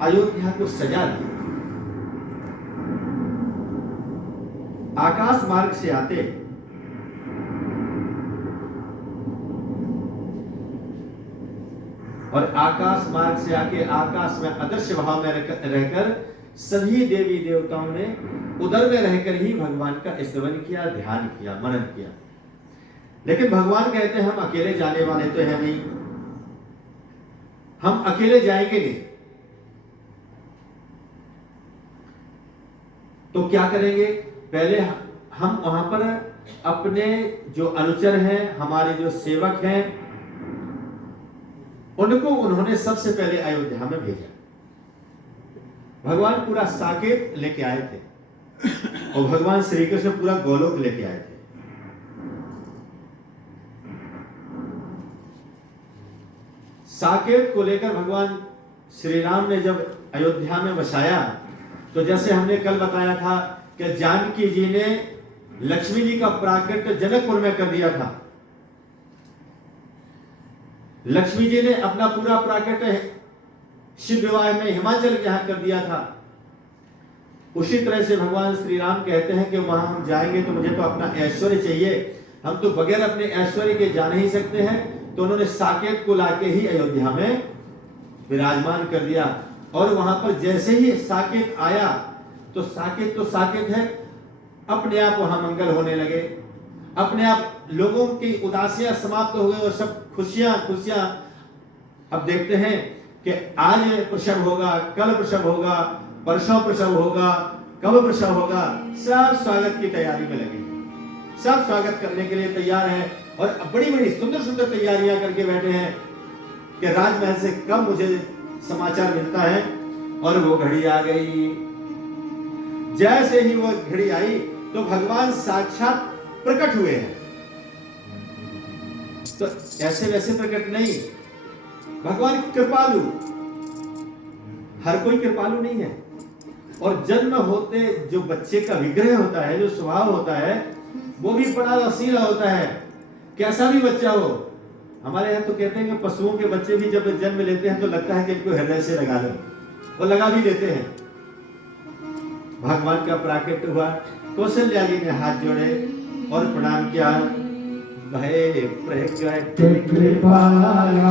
अयोध्या को सजा दी। आकाश मार्ग से आते और आकाश मार्ग से आके आकाश में अदृश्य भाव में रहकर सभी देवी देवताओं ने उदर में रहकर ही भगवान का स्मरण किया, ध्यान किया, मनन किया। लेकिन भगवान कहते हैं हम अकेले जाने वाले तो है नहीं, हम अकेले जाएंगे नहीं। तो क्या करेंगे? पहले हम वहां पर अपने जो अनुचर हैं, हमारे जो सेवक हैं, उनको उन्होंने सबसे पहले अयोध्या में भेजा। भगवान पूरा साकेत लेके आए थे और भगवान श्री कृष्ण पूरा गोलोक लेके आए थे। साकेत को लेकर भगवान श्री राम ने जब अयोध्या में बसाया, तो जैसे हमने कल बताया था कि जानकी जी ने लक्ष्मी जी का प्राकट्य जनकपुर में कर दिया था। लक्ष्मी जी ने अपना पूरा प्राकट्य शिव विवाह में हिमाचल के यहां कर दिया था। उसी तरह से भगवान श्री राम कहते हैं कि वहां हम जाएंगे तो मुझे तो अपना ऐश्वर्य चाहिए, हम तो बगैर अपने ऐश्वर्य के जा नहीं सकते हैं। तो उन्होंने साकेत को लाके ही अयोध्या में विराजमान कर दिया। और वहां पर जैसे ही साकेत आया तो साकेत है, अपने आप वहां मंगल होने लगे, अपने आप लोगों की उदासियां समाप्त हो गई और सब खुशियां। अब देखते हैं कि आज प्रसव होगा, कल प्रसव होगा, परसों प्रसव होगा, कब प्रसव होगा, सब स्वागत की तैयारी में लगे, सब स्वागत करने के लिए तैयार हैं और बड़ी बड़ी सुंदर सुंदर तैयारियां करके बैठे हैं कि राजमहल से कब मुझे समाचार मिलता है। और वो घड़ी आ गई। जैसे ही वो घड़ी आई तो भगवान साक्षात प्रकट हुए हैं। तो ऐसे वैसे प्रकट नहीं, भगवान कृपालु, हर कोई कृपालु नहीं है। और जन्म होते जो बच्चे का विग्रह होता है, जो स्वभाव होता है, वो भी बड़ा रसीला होता है, कैसा भी बच्चा हो। हमारे यहाँ तो कहते हैं कि पशुओं के बच्चे भी जब जन्म लेते हैं तो लगता है कि इनको हृदय से लगा लो, वो लगा भी देते हैं। भगवान का प्राकट्य हुआ, कौशल्या जी ने हाथ जोड़े और प्रणाम किया। भय प्रकट कृपाला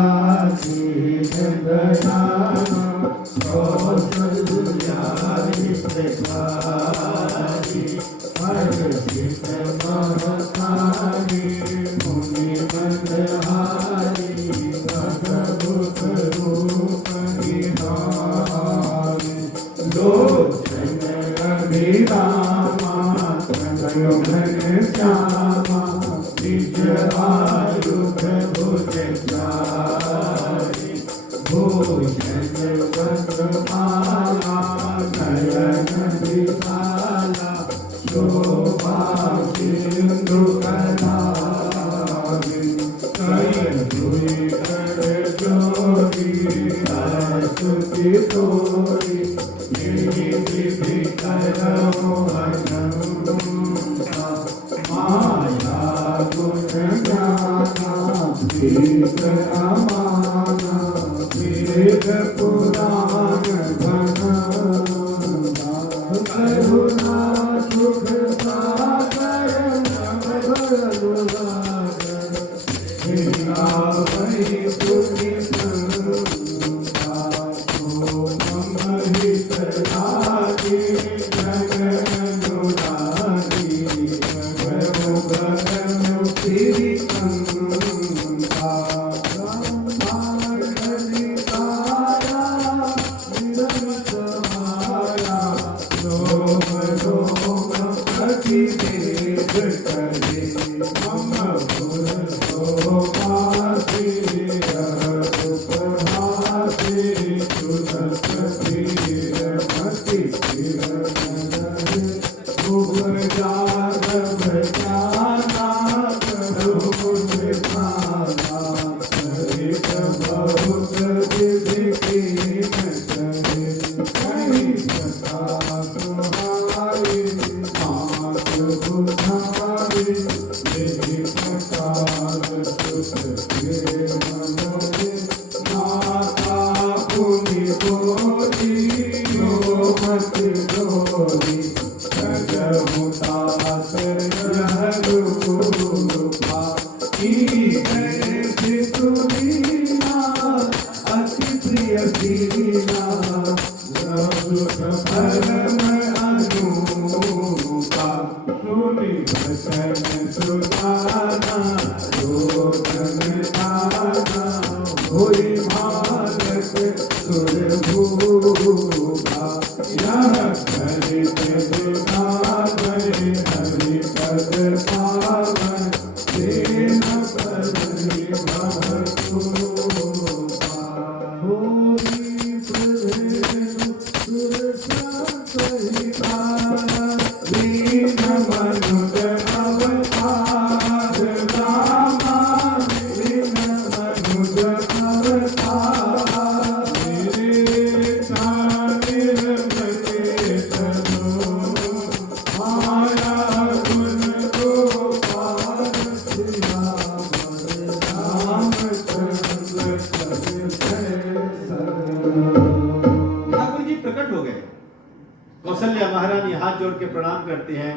कौशल्या महारानी हाथ जोड़ के प्रणाम करते हैं,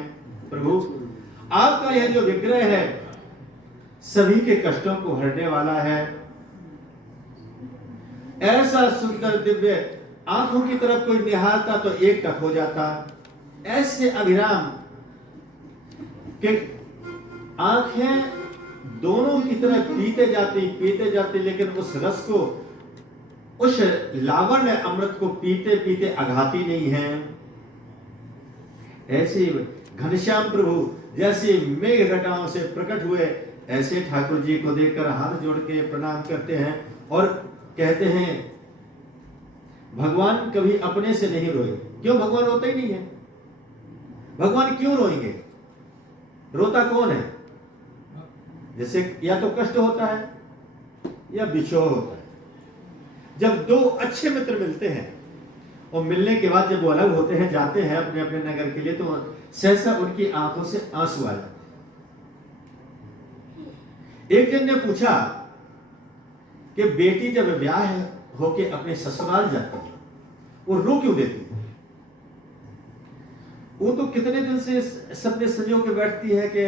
प्रभु आपका यह जो विग्रह है सभी के कष्टों को हरने वाला है। ऐसा सुंदर दिव्य आंखों की तरफ कोई निहारता तो एक टक हो जाता, ऐसे अभिराम कि आंखें दोनों की तरफ पीते जाती, लेकिन उस रस को, उस लावण्य अमृत को पीते पीते अघाती नहीं है। ऐसे घनश्याम प्रभु जैसे मेघ घटाओं से प्रकट हुए, ऐसे ठाकुर जी को देखकर हाथ जोड़ के प्रणाम करते हैं और कहते हैं भगवान कभी अपने से नहीं रोए। क्यों? भगवान रोता ही नहीं है। भगवान क्यों रोएंगे? रोता कौन है? जैसे या तो कष्ट होता है या बिछोह होता है। जब दो अच्छे मित्र मिलते हैं और मिलने के बाद जब वो अलग होते हैं, जाते हैं अपने अपने नगर के लिए, तो सहसा उनकी आंखों से आंसू आ जाते हैं। एक जन ने पूछा कि बेटी जब ब्याह होके अपने ससुराल जाती है, वो रो क्यों देती है? वो तो कितने दिन से सपने संजो के बैठती है कि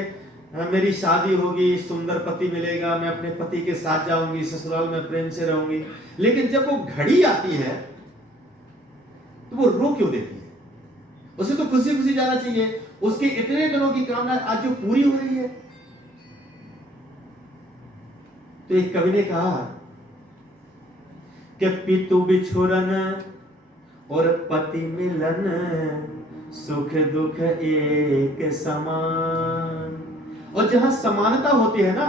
मेरी शादी होगी, सुंदर पति मिलेगा, मैं अपने पति के साथ जाऊंगी, ससुराल में प्रेम से रहूंगी। लेकिन जब वो घड़ी आती है तो वो रो क्यों देती है? उसे तो खुशी खुशी जाना चाहिए। उसके इतने दिनों की कामना आज जो पूरी हो रही है। तो एक कवि ने कहा कि पितु बिछोरन और पति मिलन, सुख दुख एक समान। और जहां समानता होती है ना,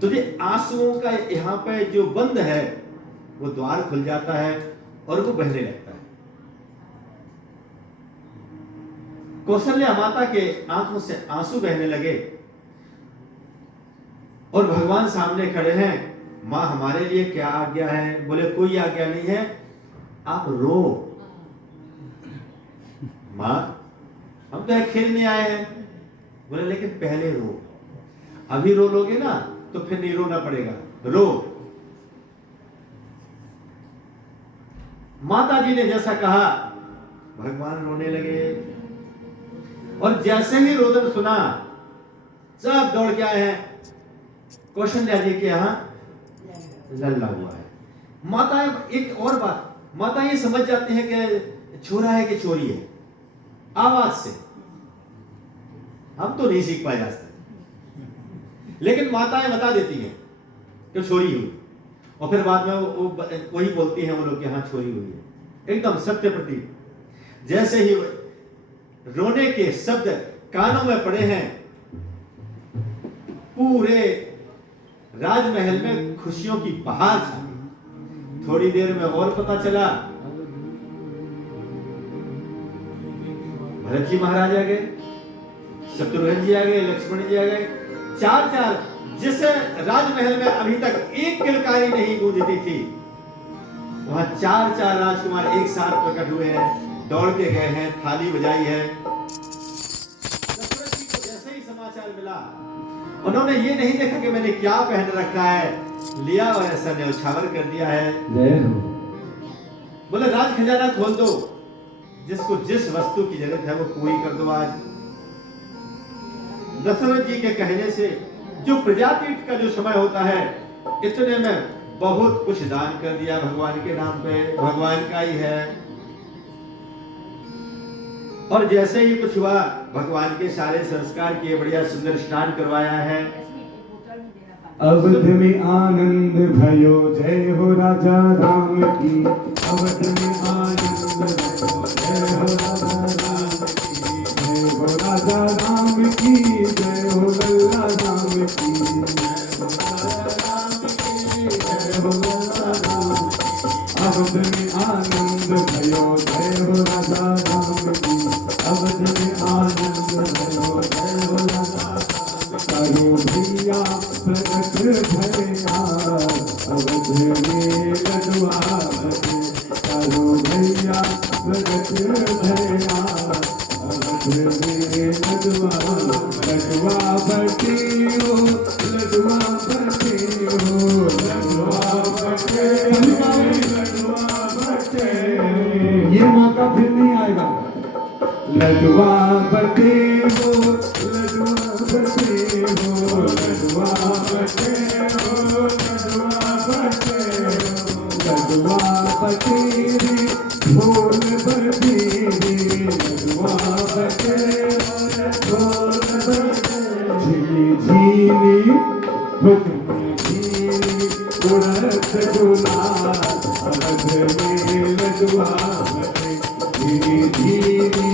तो ये आंसुओं का यहां पे जो बंद है वो द्वार खुल जाता है और वो बहने लगता है। कौशल्या माता के आंखों से आंसू बहने लगे और भगवान सामने खड़े हैं। मां हमारे लिए क्या आज्ञा है? बोले कोई आज्ञा नहीं है, आप रो। मां हम तो खेलने आए हैं। बोले लेकिन पहले रो। अभी रो लोगे ना तो फिर नहीं रोना पड़ेगा, रो। माता जी ने जैसा कहा भगवान रोने लगे। और जैसे ही रोदन सुना, सब दौड़ के आए हैं। कौशल्या जी के यहां लल्ला हुआ है। माता एक और बात, माता ये समझ जाती है कि छोरा है कि चोरी है, आवाज से। हम तो नहीं सीख पाए आज तक, लेकिन माताएं बता देती हैं कि चोरी हुई, और फिर बाद में वही बोलती हैं वो लोग कि हाँ चोरी हुई है। एकदम सत्य प्रतीक। जैसे ही रोने के शब्द कानों में पड़े हैं, पूरे राजमहल में खुशियों की बहार छा गई। थोड़ी देर में और पता चला भरत जी महाराज आ गए, शत्रुघ्न जी आ गए, लक्ष्मण जी आ गए। चार जिस राजमहल में अभी तक एक किलकारी नहीं गूंजती थी, वहां चार राजकुमार एक साथ प्रकट हुए हैं, दौड़ के गए हैं, थाली बजाई है। दशरथ जी को जैसे ही समाचार मिला, उन्होंने ये नहीं देखा कि मैंने क्या पहन रखा है, लिया और ऐसा न्यौछावर कर दिया है। बोले राज खजाना खोल दो, जिसको जिस वस्तु की जरूरत है वो पूरी कर दो। आज दशरथ जी के कहने से जो प्रजातीर्थ का जो समय होता है, इतने में बहुत कुछ दान कर दिया भगवान के नाम पे, भगवान का ही है। और जैसे ही कुछ हुआ, भगवान के सारे संस्कार किए, बढ़िया सुंदर स्नान करवाया है। अवध में आनंद भयो, जय हो राजा राम की। अवध में आनंद भयो, जय हो राजा राम की। जय हो राजा राम की, जय हो लल्ला राम की। जय हो लल्ला राम की। अवध में आनंद भयो, जय हो राजा राम की। अवध में आनंद भयो, जय हो राजा। करो भैया प्रगट भया, अवध में लडुआ बटे। करो भैया प्रगट भया, अवध में लडुआ। लडुआ बटे हो, लडुआ बटे हो, लडुआ बटे, लडुआ बटे। ये मौका फिर नहीं आएगा। लडुआ बटे हो, लडुआ बटे हो, लडुआ बटे हो, लडुआ बटे हो। लडुआ बटे रे, ढोल बजे रे, लडुआ बटे हो, ढोल बजे। झिली झिली हो, झिली उड़त गुलाल, अवध में लडुआ बटे। झिली झिली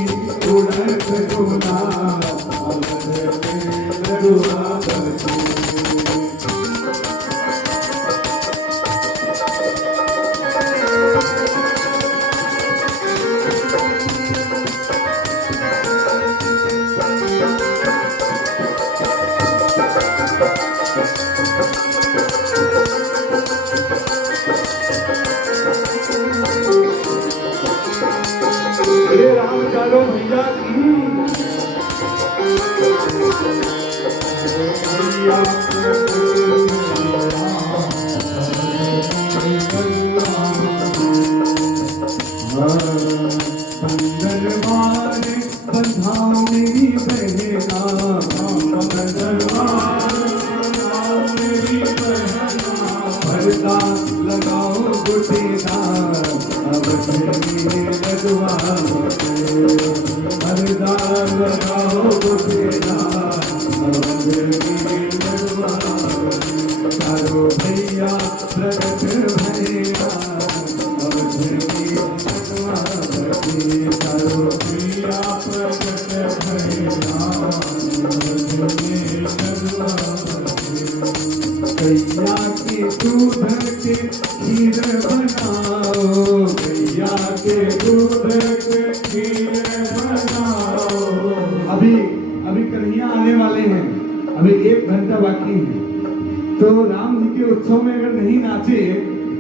उड़त गुलाल, अवध में लडुआ बटे। राम चालो भैया की। भैया बंदरवार बंधाओ मेरी बहना, बंदरवार बंधाओ मेरी बहना। पर्दा लगाओ गुटेदार, अवध में लडुआ बटे। पर्दा लगाओ गुटेदार, अवध में लडुआ बटे। करो भैया प्रगट भैया, अवध में लडुआ बटे। करो भैया प्रगट भैया, अवध में लडुआ बटे। गैया के दूध के खीर बनाओ, गैया के दूध के खीर बनाओ। अभी कन्हैया आने वाले हैं, अभी 1 घंटा बाकी है। तो राम जी के उत्सव में अगर नहीं नाचे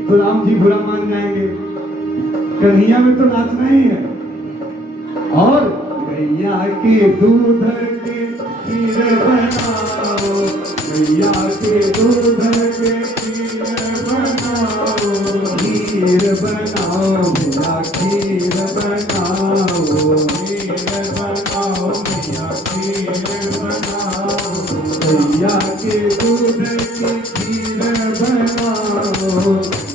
तो राम जी बुरा मान जाएंगे। कन्हैया में तो नाचना ही है। और गैया के दूध के खीर बनाओ, गैया के दूध के खीर बनाओ। खीर बनाओ भैया, खीर बनाओ, खीर बनाओ भैया, खीर बनाओ। गैया के दूध के खीर बनाओ,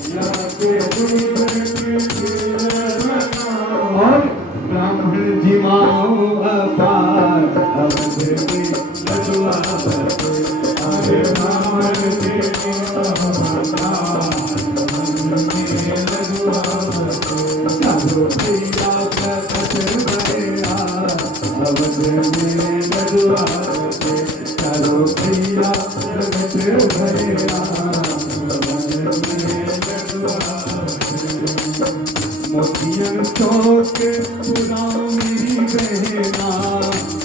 गैया के दूध के खीर बनाओ। और ब्राह्मण जी माओ अपार, अवध में लडुआ बटे। अरे ब्राह्मण जी माओ अपार, अवध में लडुआ बटे। चलो भैया प्रगट भैया, अवध में लडुआ बटे। चलो भैया प्रगट भैया, अवध में लडुआ बटे। मोतियन चौक पुराओ मेरी बहना,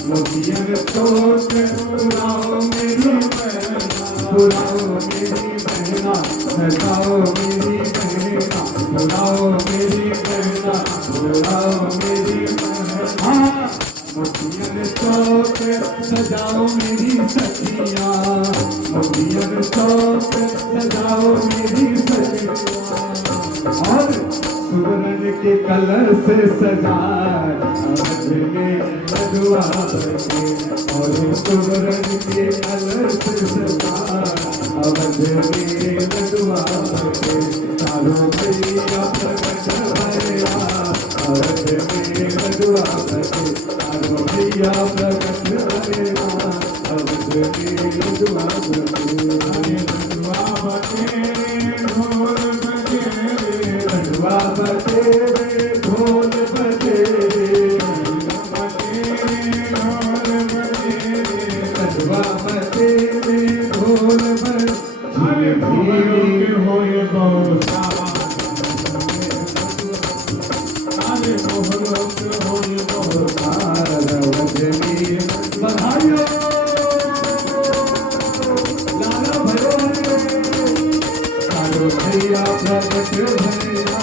मोतियन चौक पुराओ मेरी बहना। पुराओ मेरी बहना, सजाओ मेरी बहना। पुराओ मेरी बहना, पुराओ मेरी बहना। मोतियन चौक सजाओ मेरी सखिया, मोतियन चौक सजाओ मेरी सखिया। और सुरन के कलश सजाए, अवध में लडुआ बने। और कुंवरन के कलश सजाए, अवध में लडुआ बने। चारों भैया प्रकट भया, अवध में लडुआ बने। चारों भैया प्रकट भया, अवध में लडुआ बने। लडुआ बने ढोल बजे, लडुआ बजे ढोल बजे, लडुआ बजे ढोल बजे। होए बहुत सावा, अरे मोहलोक होए बहुत सारा। वजनी बधाइयो लाला भयो हरे, चारों भैया प्रकट भया,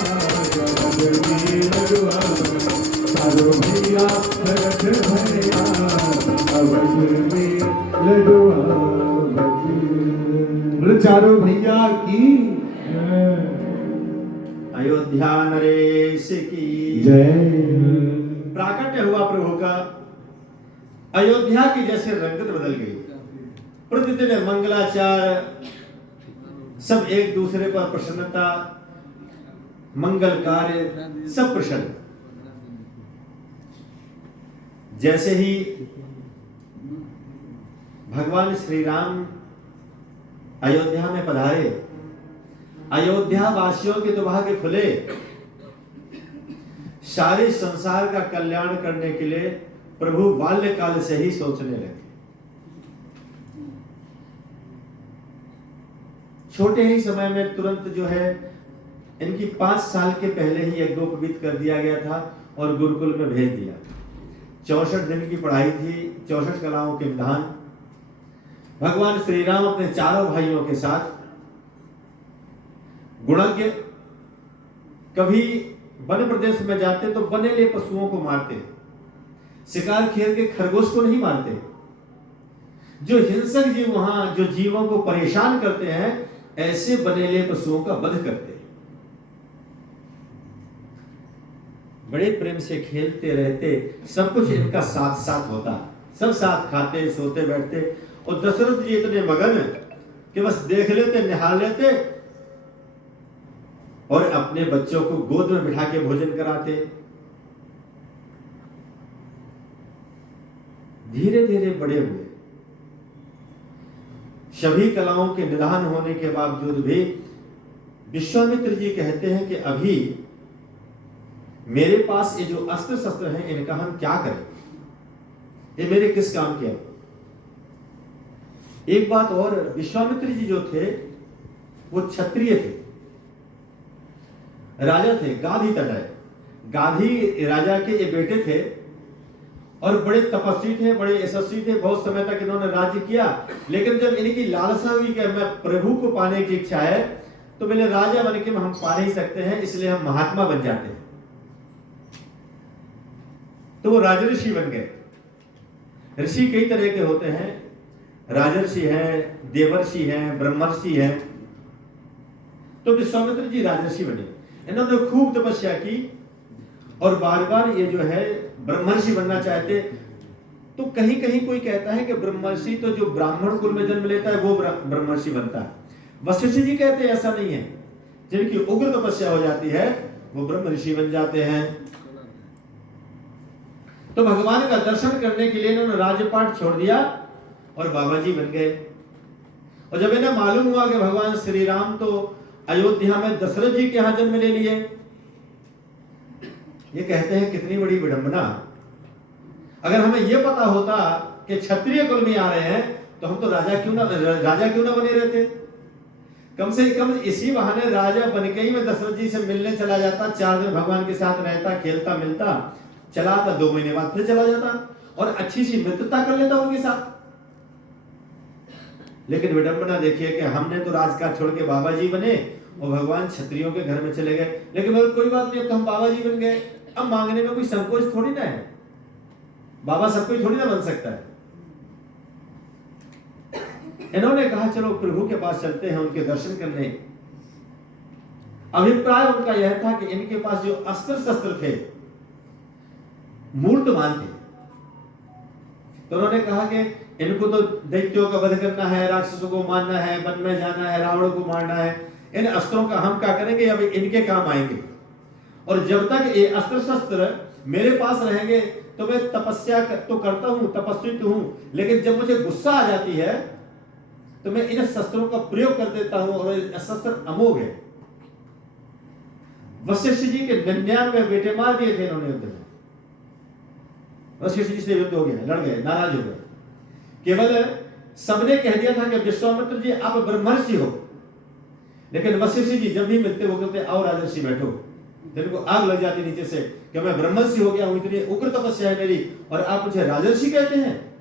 वजनी लडुआ बने। चारों भैया प्रकट भया, अवध में लडुआ बने। चारों भैया की अयोध्या नरेश की जय। प्राकट्य हुआ प्रभु का। अयोध्या की जैसे रंगत बदल गई। प्रतिदिन मंगलाचार, सब एक दूसरे पर प्रसन्नता, मंगल कार्य, सब प्रसन्न। जैसे ही भगवान श्री राम अयोध्या में पधारे, अयोध्या वासियों के तो भाग्य खुले। सारे संसार का कल्याण करने के लिए प्रभु बाल्यकाल से ही सोचने लगे। छोटे ही समय में तुरंत जो है इनकी 5 साल के पहले ही यज्ञोपवीत कर दिया गया था और गुरुकुल में भेज दिया। 64 दिन की पढ़ाई थी, 64 कलाओं के विधान। भगवान श्री राम अपने चारों भाइयों के साथ गुणज्ञ, कभी वन प्रदेश में जाते तो बनेले पशुओं को मारते, शिकार खेल के खरगोश को नहीं मारते। जो हिंसक जीव वहां जो जीवों को परेशान करते हैं, ऐसे बनेले पशुओं का वध करते। बड़े प्रेम से खेलते रहते, सब कुछ इनका साथ साथ होता, सब साथ खाते सोते बैठते। और दशरथ जी इतने मगन कि बस देख लेते, निहाल लेते और अपने बच्चों को गोद में बिठा के भोजन कराते। धीरे धीरे बड़े हुए। सभी कलाओं के निदान होने के बावजूद भी विश्वामित्र जी कहते हैं कि अभी मेरे पास ये जो अस्त्र शस्त्र हैं, इनका हम क्या करें? ये मेरे किस काम के? एक बात और, विश्वामित्र जी जो थे वो क्षत्रिय थे, राजा थे, गाधी तनय। गाधी राजा के ये बेटे थे और बड़े तपस्वी थे, बड़े यशस्वी थे। बहुत समय तक इन्होंने राज्य किया, लेकिन जब इनकी लालसा हुई कि मैं प्रभु को पाने की इच्छा है, तो बोले राजा बन के हम पा नहीं सकते हैं, इसलिए हम महात्मा बन जाते हैं। तो वो राजऋषि बन गए। ऋषि कई तरह के होते हैं, राजर्षि हैं, देवर्षि हैं, ब्रह्मर्षि हैं। तो विश्वामित्र जी राजर्षि बने। इन्होंने खूब तपस्या की और बार बार ये जो है ब्रह्मर्षि बनना चाहते। तो कहीं कहीं कोई कहता है कि ब्रह्मर्षि तो जो ब्राह्मण कुल में जन्म लेता है वो ब्रह्मर्षि बनता है। वशिष्ठ जी कहते हैं ऐसा नहीं है, जिनकी उग्र तपस्या हो जाती है वो ब्रह्म ऋषि बन जाते हैं। तो भगवान का दर्शन करने के लिए इन्होंने राजपाट छोड़ दिया और बाबा जी बन गए। और जब इन्हें मालूम हुआ कि भगवान श्री राम तो अयोध्या में दशरथ जी के यहां जन्म ले लिए, ये कहते हैं कितनी बड़ी विडंबना। अगर हमें यह पता होता कि क्षत्रिय कुल में आ रहे हैं तो हम तो राजा क्यों ना बने रहते। कम से कम इसी बहाने राजा बन के ही मैं दशरथ जी से मिलने चला जाता, 4 दिन भगवान के साथ रहता, खेलता मिलता, चला आता, 2 महीने बाद फिर चला जाता और अच्छी सी मित्रता कर लेता उनके साथ। लेकिन विडंबना देखिए कि हमने तो राजकाज छोड़ के बाबा जी बने और भगवान क्षत्रियों के घर में चले गए। लेकिन कोई बात नहीं, अब तो हम बाबा जी बन गए, अब मांगने में कोई संकोच थोड़ी ना है। बाबा सब कोई थोड़ी ना बन सकता है। इन्होंने कहा चलो प्रभु के पास चलते हैं उनके दर्शन करने। अभिप्राय उनका यह था कि इनके पास जो अस्त्र शस्त्र थे मूर्तमान थे, तो उन्होंने कहा कि इनको तो दैत्यों का वध करना है, राक्षसों को मारना है, वन में जाना है, रावण को मारना है, इन अस्त्रों का हम क्या करेंगे, अब इनके काम आएंगे। और जब तक ये अस्त्र शस्त्र मेरे पास रहेंगे तो मैं तपस्या तो करता हूं, तपस्वी तो हूं, लेकिन जब मुझे गुस्सा आ जाती है तो मैं इन शस्त्रों का प्रयोग कर देता हूं और ये शस्त्र अमोघ है। वशिष्ठ जी के 99 बेटे मार दिए थे इन्होंने युद्ध में। वशिष्ठ जी से युद्ध हो गया, लड़ गए, नाराज हो गए। केवल सबने कह दिया था कि विश्वामित्र जी आप ब्रह्मर्षि हो, लेकिन वशिष्ठ जी जब भी मिलते वो कहते आओ राजर्षि बैठो। जिनको आग लग जाती नीचे से कि मैं ब्रह्मर्षि हो गया हूं, इतनी उग्र तपस्या है मेरी और आप मुझे राजर्षि कहते हैं।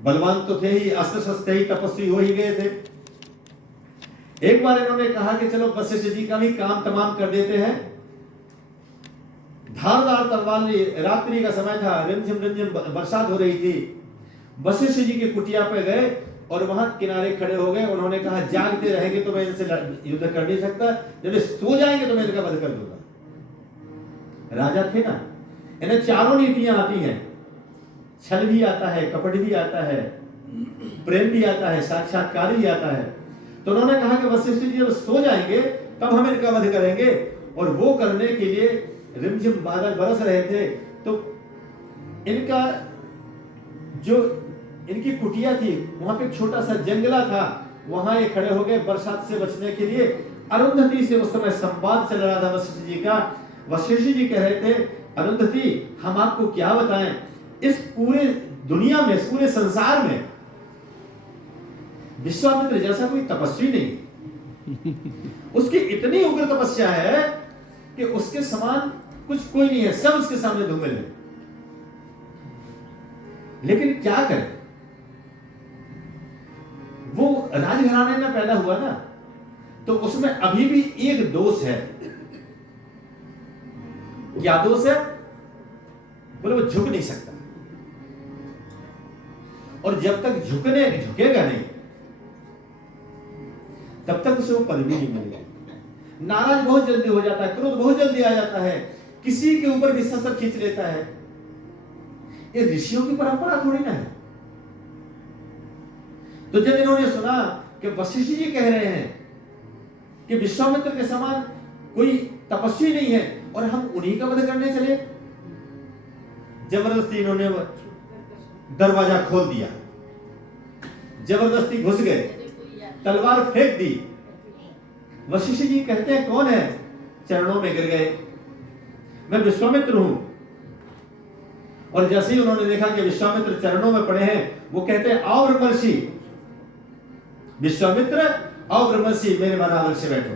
बलवान तो थे ही, अस्त्र शस्त्र ही, तपस्वी हो ही गए थे। एक बार इन्होंने कहा कि चलो वशिष्ठ जी का भी काम तमाम कर देते हैं। धारदार तलवार, रात्रि का समय था, रिमझिम बरसात हो रही थी। वशिष्ठ जी की कुटिया पे गए और वहां किनारे खड़े हो गए। उन्होंने कहा जागते रहेंगे तो मैं इनसे युद्ध कर नहीं सकता, जब ये सो जाएंगे तो मैं इनका वध कर दूंगा। राजा थे ना, इन्हें चारों नीतियां आती हैं, छल भी आता है, कपट भी आता है, प्रेम भी आता है, साक्षात्कार भी आता है। तो उन्होंने कहा कि वशिष्ठ जी जब सो जाएंगे तब हम इनका वध करेंगे। और वो करने के लिए रिमझिम बादल बरस रहे थे, तो इनका जो इनकी कुटिया थी वहां पे एक छोटा सा जंगला था, वहां ये खड़े हो गए बरसात से बचने के लिए। अरुंधति से उस समय संवाद चल रहा था वशिष्ठ जी का। वशिष्ठ जी कह रहे थे अरुंधति हम आपको क्या बताएं, इस पूरे दुनिया में, इस पूरे संसार में विश्वामित्र जैसा कोई तपस्वी नहीं। उसकी इतनी उग्र तपस्या है कि उसके समान कुछ कोई नहीं है, सब उसके सामने धूमिल है। लेकिन क्या करें, वो राजघराने में पैदा हुआ ना, तो उसमें अभी भी एक दोष है। क्या दोष है? बोले वो झुक नहीं सकता, और जब तक झुकेगा नहीं तब तक उसे वो पदवी नहीं मिलेगी। नाराज बहुत जल्दी हो जाता है, क्रोध बहुत जल्दी आ जाता है, किसी के ऊपर भी ससर खींच लेता है। ये ऋषियों की परंपरा थोड़ी ना है। तो जब इन्होंने सुना कि वशिष्ठ जी कह रहे हैं कि विश्वामित्र के समान कोई तपस्वी नहीं है और हम उन्हीं का वध करने चले, जबरदस्ती इन्होंने दरवाजा खोल दिया, जबरदस्ती घुस गए, तलवार फेंक दी। वशिष्ठ जी कहते हैं कौन है? चरणों में गिर गए, मैं विश्वामित्र हूं। और जैसे ही उन्होंने देखा कि विश्वामित्र चरणों में पड़े हैं, वो कहते हैं आओ ब्रह्मर्षि, विश्वामित्र आओ ब्रह्मर्षि, मेरे बराबर से बैठो।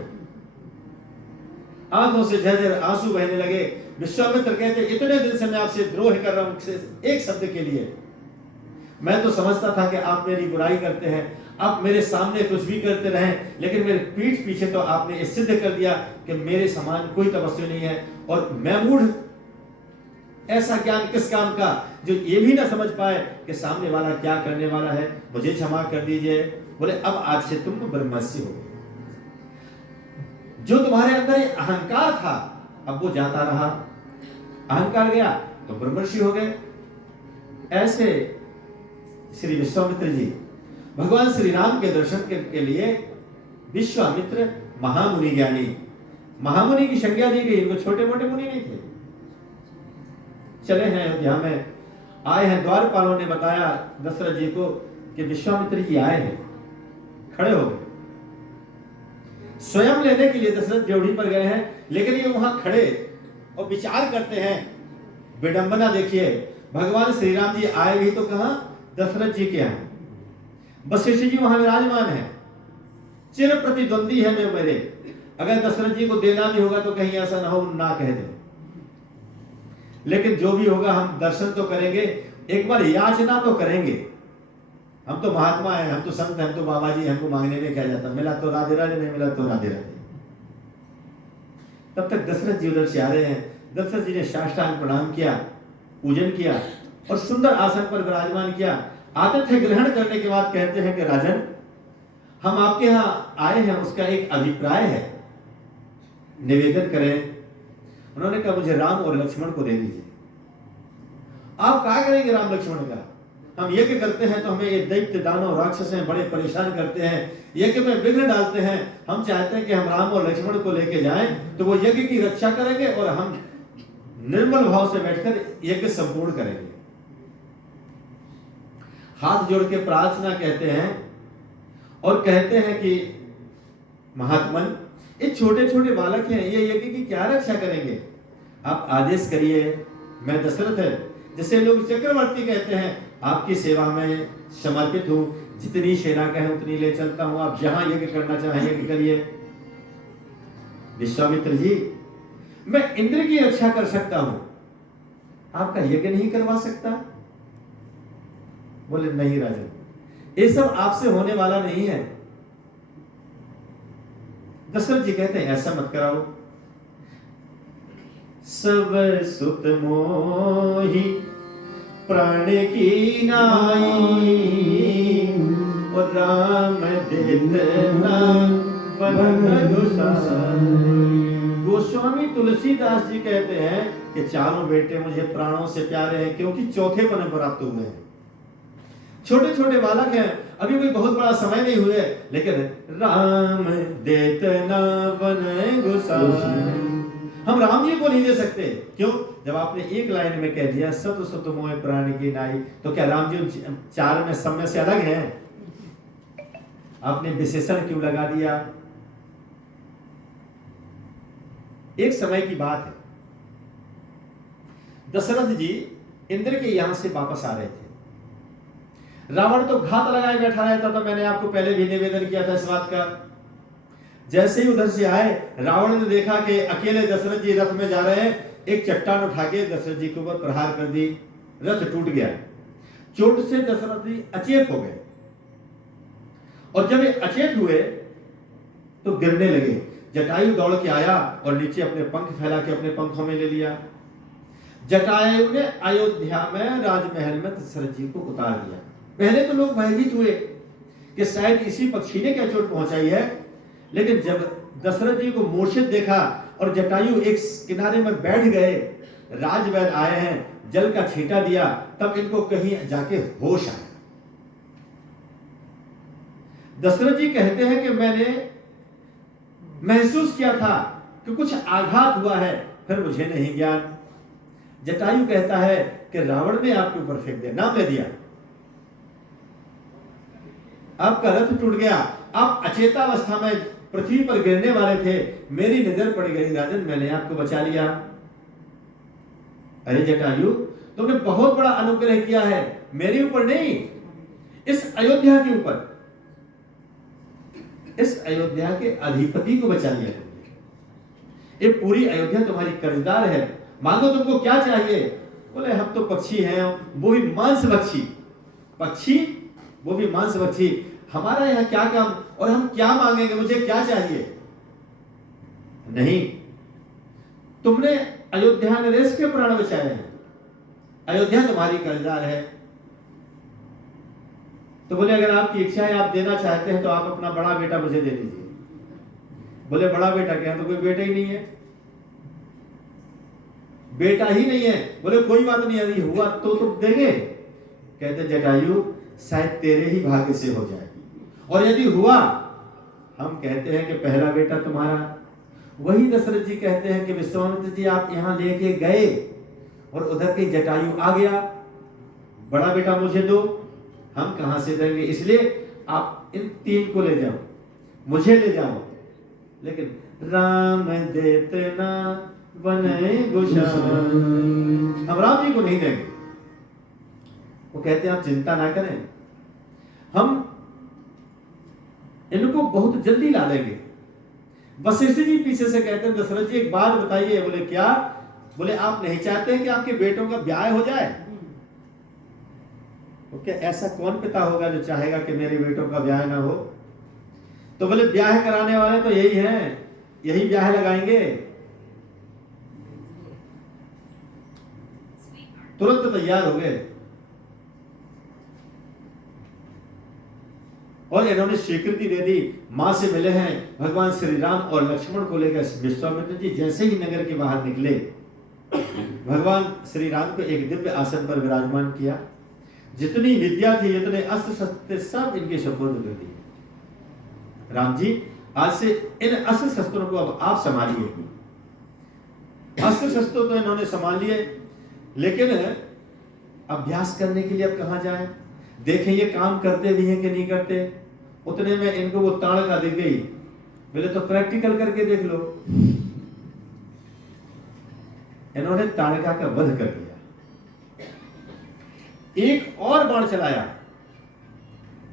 आंखों से झरझर आंसू बहने लगे। विश्वामित्र कहते इतने दिन से मैं आपसे द्रोह कर रहा हूं एक शब्द के लिए। मैं तो समझता था कि आप मेरी बुराई करते हैं, आप मेरे सामने कुछ भी करते रहें, लेकिन मेरे पीठ पीछे तो आपने ये सिद्ध कर दिया कि मेरे समान कोई तपस्वी नहीं है। और मैं मूढ़, ऐसा ज्ञान किस काम का जो ये भी ना समझ पाए कि सामने वाला क्या करने वाला है। मुझे क्षमा कर दीजिए। बोले अब आज से तुम ब्रह्मर्षि हो। जो तुम्हारे अंदर अहंकार था अब वो जाता रहा, अहंकार गया तो ब्रह्मर्षि हो गए। ऐसे श्री विश्वामित्र जी भगवान श्री राम के दर्शन के लिए विश्वामित्र महामुनि ज्ञानी, महामुनि की संज्ञा दी गई। इनको छोटे मोटे मुनि नहीं थे। चले हैं अयोध्या में, आए हैं, द्वारपालों ने बताया दशरथ जी को कि विश्वामित्र जी आए हैं। खड़े हो गए, स्वयं लेने के लिए दशरथ ड्योढ़ी पर गए हैं, लेकिन ये वहां खड़े और विचार करते हैं। विडंबना देखिए, भगवान श्री राम जी आए भी तो कहां? दशरथ जी के यहाँ। वशिष्ठ जी वहां विराजमान है, चिर प्रतिद्वंदी है मैं मेरे। अगर दशरथ जी को देना भी होगा तो कहीं ऐसा ना हो ना कह दे, लेकिन जो भी होगा हम दर्शन तो करेंगे, एक बार याचना तो करेंगे। हम तो महात्मा हैं, हम तो संत हैं, हम तो बाबा जी, हमको मांगने में क्या जाता, मिला तो राधे राधे, नहीं मिला तो राधे राधे। तब तक दशरथ जी उधर से आ रहे हैं। दशरथ जी ने साष्टांग प्रणाम किया, पूजन किया और सुंदर आसन पर विराजमान किया। आतिथ्य ग्रहण करने के बाद कहते हैं कि राजन, हम आपके यहाँ आए हैं, उसका एक अभिप्राय है, निवेदन करें। उन्होंने कहा मुझे राम और लक्ष्मण को दे दीजिए। आप क्या करेंगे राम लक्ष्मण का? हम यज्ञ करते हैं तो हमें ये दैत्य दानव राक्षस हैं, बड़े परेशान करते हैं, यज्ञ में विघ्न डालते हैं। हम चाहते हैं कि हम राम और लक्ष्मण को लेके जाएं तो वो यज्ञ की रक्षा करेंगे और हम निर्मल भाव से बैठकर यज्ञ संपूर्ण करेंगे। हाथ जोड़ के प्रार्थना कहते हैं और कहते हैं कि महात्मन, ये छोटे छोटे बालक हैं, ये यज्ञ की क्या रक्षा करेंगे? आप आदेश करिए। मैं दशरथ है, जिसे लोग चक्रवर्ती कहते हैं, आपकी सेवा में समर्पित हूं। जितनी सेना कहे उतनी ले चलता हूं। आप जहां यज्ञ करना चाहें यज्ञ करिए। विश्वामित्र जी, मैं इंद्र की रक्षा कर सकता हूं, आपका यज्ञ नहीं करवा सकता? बोले नहीं राजन, ये सब आपसे होने वाला नहीं है। दशरथ जी कहते हैं ऐसा मत कराओ। सब सुत मोहि प्राण की नाई, और राम देतना बन गोस्वामी तुलसीदास जी कहते हैं कि चारों बेटे मुझे प्राणों से प्यारे हैं, क्योंकि चौथे पन प्राप्त हुए हैं। छोटे छोटे बालक हैं, अभी कोई बहुत बड़ा समय नहीं हुए, लेकिन राम देतना बन गोसाई हम राम जी को नहीं दे सकते। क्यों? जब आपने एक लाइन में कह दिया सत सुत मोह प्राण की नाई, तो क्या राम जी चार में सब में से अलग हैं? आपने विशेषण क्यों लगा दिया? एक समय की बात है, दशरथ जी इंद्र के यहां से वापस आ रहे थे। रावण तो घात लगाए बैठा रहता था, मैंने आपको पहले भी निवेदन किया था इस बात का। जैसे ही उधर से आए, रावण ने देखा कि अकेले दशरथ जी रथ में जा रहे हैं, एक चट्टान उठा के दशरथ जी के ऊपर प्रहार कर दी, रथ टूट गया। चोट से दशरथ जी अचेत हो गए, और जब ये अचेत हुए तो गिरने लगे। जटायु दौड़ के आया और नीचे अपने पंख फैला के अपने पंखों में ले लिया। जटायु ने अयोध्या में राजमहल में दशरथ जी को उतार दिया। पहले तो लोग भयभीत हुए कि शायद इसी पक्षी ने क्या चोट पहुंचाई है, लेकिन जब दशरथ जी को मूर्छित देखा और जटायु एक किनारे में बैठ गए, राजवैद्य आए हैं, जल का छींटा दिया, तब इनको कहीं जाके होश आया। दशरथ जी कहते हैं कि मैंने महसूस किया था कि कुछ आघात हुआ है, फिर मुझे नहीं ज्ञान। जटायु कहता है कि रावण ने आपके ऊपर फेंक दिया, नाम ले दिया, आपका रथ टूट गया, आप अचेतावस्था में पृथ्वी पर गिरने वाले थे, मेरी नजर पड़ गई राजन, मैंने आपको बचा लिया। अरे जटायु, तुमने बहुत बड़ा अनुग्रह किया है, मेरे ऊपर नहीं, इस अयोध्या के ऊपर, इस अयोध्या के अधिपति को बचा लिया तुमने। ये पूरी अयोध्या तुम्हारी कर्जदार है, मांगो तुमको क्या चाहिए? बोले हम तो पक्षी हैं, वो भी मांस भक्षी पक्षी, वो भी मांस भक्षी, हमारा यहाँ क्या काम, और हम क्या मांगेंगे, मुझे क्या चाहिए? नहीं, तुमने अयोध्या नरेश के प्राण बचाए हैं, अयोध्या तुम्हारी कर्जदार है। तो बोले अगर आपकी इच्छा है, आप देना चाहते हैं, तो आप अपना बड़ा बेटा मुझे दे दीजिए। बोले बड़ा बेटा क्या? तो कोई बेटा ही नहीं है, बेटा ही नहीं है। बोले कोई बात नहीं, यदि हुआ तो तुम देंगे? कहते जटायु शायद तेरे ही भाग्य से हो जाए, और यदि हुआ, हम कहते हैं कि पहला बेटा तुम्हारा। वही दशरथ जी कहते हैं कि विश्वामित्र जी आप यहां लेके गए और उधर के जटायु आ गया, बड़ा बेटा मुझे दो, हम कहां से देंगे, इसलिए आप इन तीन को ले जाओ, मुझे ले जाओ, लेकिन राम देतना बने गोसाई, हम राम जी को नहीं देंगे। वो कहते हैं आप चिंता ना करें, हम इनको बहुत जल्दी ला देंगे। वशिष्ठ जी पीछे से कहते हैं दशरथ जी एक बात बताइए। बोले क्या? बोले आप नहीं चाहते कि आपके बेटों का ब्याह हो जाए? तो क्या ऐसा कौन पिता होगा जो चाहेगा कि मेरे बेटों का ब्याह ना हो? तो बोले ब्याह कराने वाले तो यही हैं, यही ब्याह लगाएंगे। तुरंत तैयार हो गए और इन्होंने स्वीकृति दे दी, मां से मिले हैं भगवान श्री राम और लक्ष्मण को लेकर विश्वामित्र जी जैसे ही नगर के बाहर निकले, भगवान श्री राम को एक दिव्य आसन पर विराजमान किया। जितनी विद्या थी, जितने अस्त्र शस्त्र सब इनके सुपुर्द कर दिए। राम जी, आज से इन अस्त्र शस्त्रों को अब आप संभालिए। अस्त्र शस्त्र तो इन्होंने संभाल लिए, लेकिन अभ्यास करने के लिए अब कहां जाएं? देखें ये काम करते भी हैं कि नहीं करते। उतने में इनको वो ताड़का दिख गई, बोले तो प्रैक्टिकल करके देख लो। इन्होंने ताड़का का वध कर दिया। एक और बाण चलाया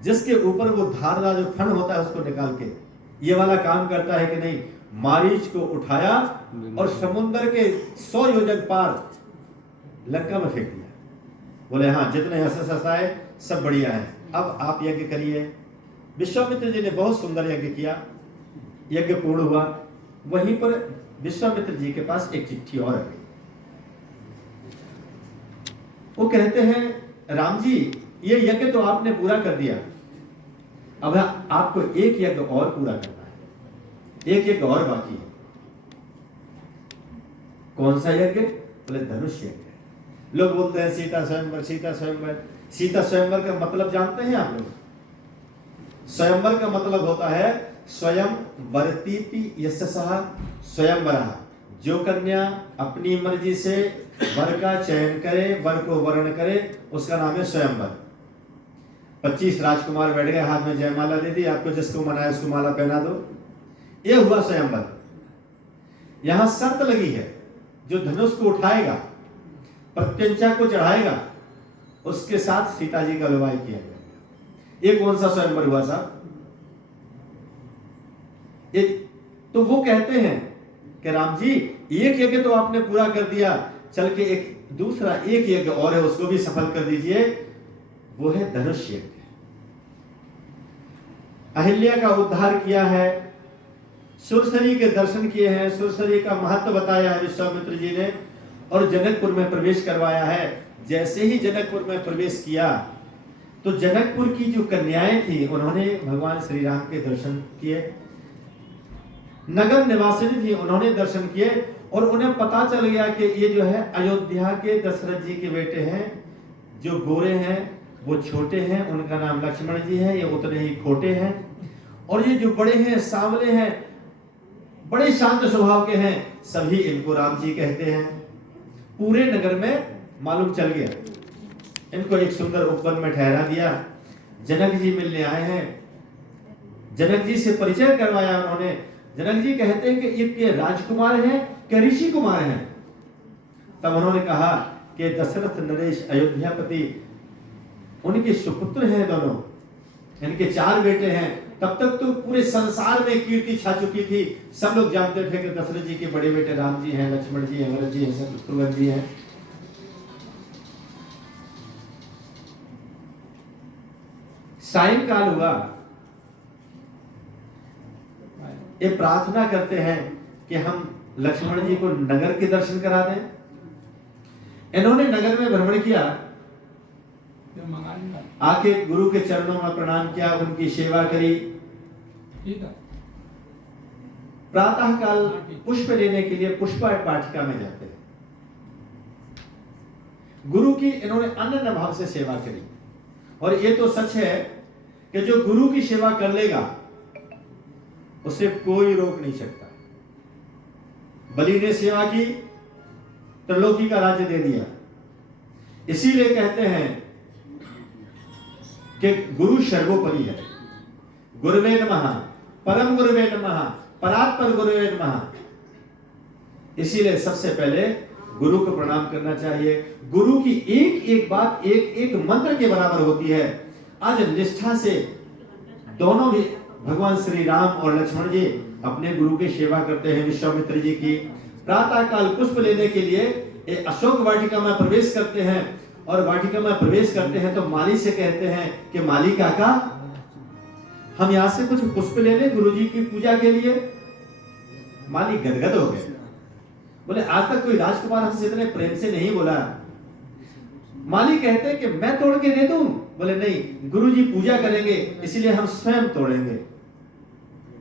जिसके ऊपर वो धारदार जो फन होता है उसको निकाल के, ये वाला काम करता है कि नहीं, मारीच को उठाया और समुद्र के 100 योजन पार लंका में फेंक दिया। बोले हाँ, जितने अस्त्र आए सब बढ़िया है, अब आप यज्ञ करिए। विश्वामित्र जी ने बहुत सुंदर यज्ञ किया, यज्ञ पूर्ण हुआ। वहीं पर विश्वामित्र जी के पास एक चिट्ठी और आ गई। वो कहते हैं, राम जी ये यज्ञ तो आपने पूरा कर दिया, अब आपको एक यज्ञ और पूरा करना है, एक यज्ञ और बाकी है। कौन सा यज्ञ? बोले धनुष यज्ञ। लोग बोलते हैं सीता स्वयंवर, सीता स्वयंवर। सीता स्वयंवर का मतलब जानते हैं आप लोग? स्वयंवर का मतलब होता है स्वयं वरतीति यशसः स्वयंवरः। जो कन्या अपनी मर्जी से वर का चयन करे, वर को वर्ण करे, उसका नाम है स्वयंवर। 25 राजकुमार बैठ गए, हाथ में जयमाला दे दी, आपको जिसको मनाए उसको माला पहना दो, ये हुआ स्वयंवर। यहां शर्त लगी है, जो धनुष को उठाएगा, प्रत्यंचा को चढ़ाएगा, उसके साथ सीता जी का विवाह किया गया। ये कौन सा स्वयंवर हुआ साहब? तो वो कहते हैं कि राम जी एक यज्ञ तो आपने पूरा कर दिया, चल के एक दूसरा एक यज्ञ और है, उसको भी सफल कर दीजिए। वो है धनुष यज्ञ। अहिल्या का उद्धार किया है, सुरसरी के दर्शन किए हैं, सुरसरी का महत्व बताया है विश्वामित्र जी ने, और जनकपुर में प्रवेश करवाया है। जैसे ही जनकपुर में प्रवेश किया तो जनकपुर की जो कन्याएं थी उन्होंने भगवान श्री राम के दर्शन किए। नगर निवासिनी थी, उन्होंने दर्शन किए, और उन्हें पता चल गया कि ये जो है अयोध्या के दशरथ जी के बेटे हैं। जो गोरे हैं वो छोटे हैं, उनका नाम लक्ष्मण जी है, ये उतने ही खोटे हैं। और ये जो बड़े हैं, सांवले हैं, बड़े शांत स्वभाव के हैं, सभी इनको राम जी कहते हैं। पूरे नगर में मालूम चल गया। इनको एक सुंदर उपवन में ठहरा दिया। जनक जी मिलने आए हैं, जनक जी से परिचय करवाया उन्होंने। जनक जी कहते हैं कि ये राजकुमार हैं कि ऋषि कुमार हैं? तब उन्होंने कहा कि दशरथ नरेश अयोध्यापति, उनके सुपुत्र हैं दोनों, इनके 4 बेटे हैं। तब तक तो पूरे संसार में कीर्ति छा चुकी थी, सब लोग जानते थे कि दशरथ जी के बड़े बेटे राम जी हैं, लक्ष्मण जी हैं, भरत जी हैं, शत्रुघ्न जी हैं। सायंकाल हुआ, ये प्रार्थना करते हैं कि हम लक्ष्मण जी को नगर के दर्शन करा दें। इन्होंने नगर में भ्रमण किया, आके गुरु के चरणों में प्रणाम किया, उनकी सेवा करी। प्रातः काल पुष्प लेने के लिए पुष्पा वाटिका में जाते हैं। गुरु की इन्होंने अनन्य भाव से सेवा करी। और ये तो सच है कि जो गुरु की सेवा कर लेगा उसे कोई रोक नहीं सकता। बलि ने सेवा की, त्रिलोकी का राज्य दे दिया। इसीलिए कहते हैं कि गुरु सर्वोपरि है। गुरुवे नमः, परम गुरुवे नमः, परात्पर गुरुवे नमः। इसीलिए सबसे पहले गुरु को प्रणाम करना चाहिए। गुरु की एक एक बात एक एक मंत्र के बराबर होती है। आज निष्ठा से दोनों भी भगवान श्री राम और लक्ष्मण जी अपने गुरु की सेवा करते हैं। विश्वामित्र जी की प्रातः काल पुष्प लेने के लिए अशोक वाटिका में प्रवेश करते हैं, और वाटिका में प्रवेश करते हैं तो माली से कहते हैं कि माली काका, हम यहां से कुछ पुष्प ले लें गुरु जी की पूजा के लिए। माली गदगद हो गए, बोले आज तक कोई राजकुमार हमसे इतने प्रेम से नहीं बोला। माली कहते हैं कि मैं तोड़ के दे दूं? बोले नहीं, गुरुजी पूजा करेंगे इसलिए हम स्वयं तोड़ेंगे।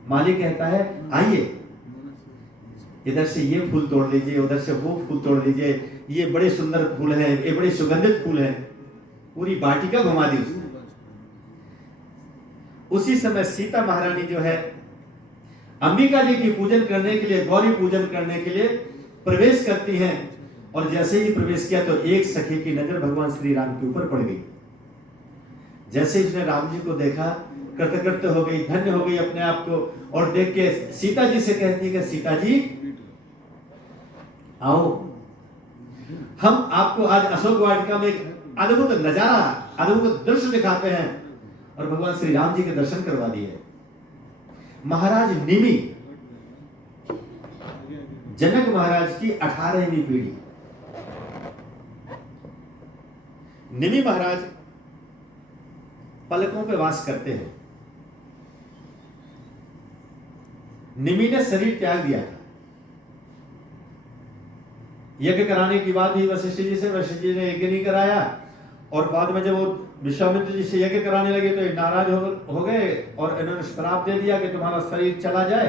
माली कहता है आइए, इधर से ये फूल तोड़ लीजिए, उधर से वो फूल तोड़ लीजिए, ये बड़े सुंदर फूल हैं, ये बड़े सुगंधित फूल हैं। पूरी वाटिका घुमा दी उसने। उसी समय सीता महारानी जो है अंबिका जी की पूजन करने के लिए, गौरी पूजन करने के लिए प्रवेश करती हैं। और जैसे ही प्रवेश किया तो एक सखी की नजर भगवान श्री राम के ऊपर पड़ गई। जैसे ही उसने राम जी को देखा, कृतकृत्य हो गई, धन्य हो गई अपने आप को, और देख के सीता जी से कहती है कि सीता जी आओ, हम आपको आज अशोक वाटिका में एक अद्भुत नजारा, अद्भुत दृश्य दिखाते हैं। और भगवान श्री राम जी के दर्शन करवा दिए। महाराज निमि, जनक महाराज की 18वीं पीढ़ी। निमि महाराज पलकों पे वास करते हैं। निमि ने शरीर त्याग दिया था। यज्ञ कराने की बात हुई वशिष्ठ जी से, वशिष्ठ जी ने यज्ञ नहीं कराया, और बाद में जब वो विश्वामित्र जी से यज्ञ कराने लगे तो ये नाराज हो गए और इन्होंने श्राप दे दिया कि तुम्हारा शरीर चला जाए।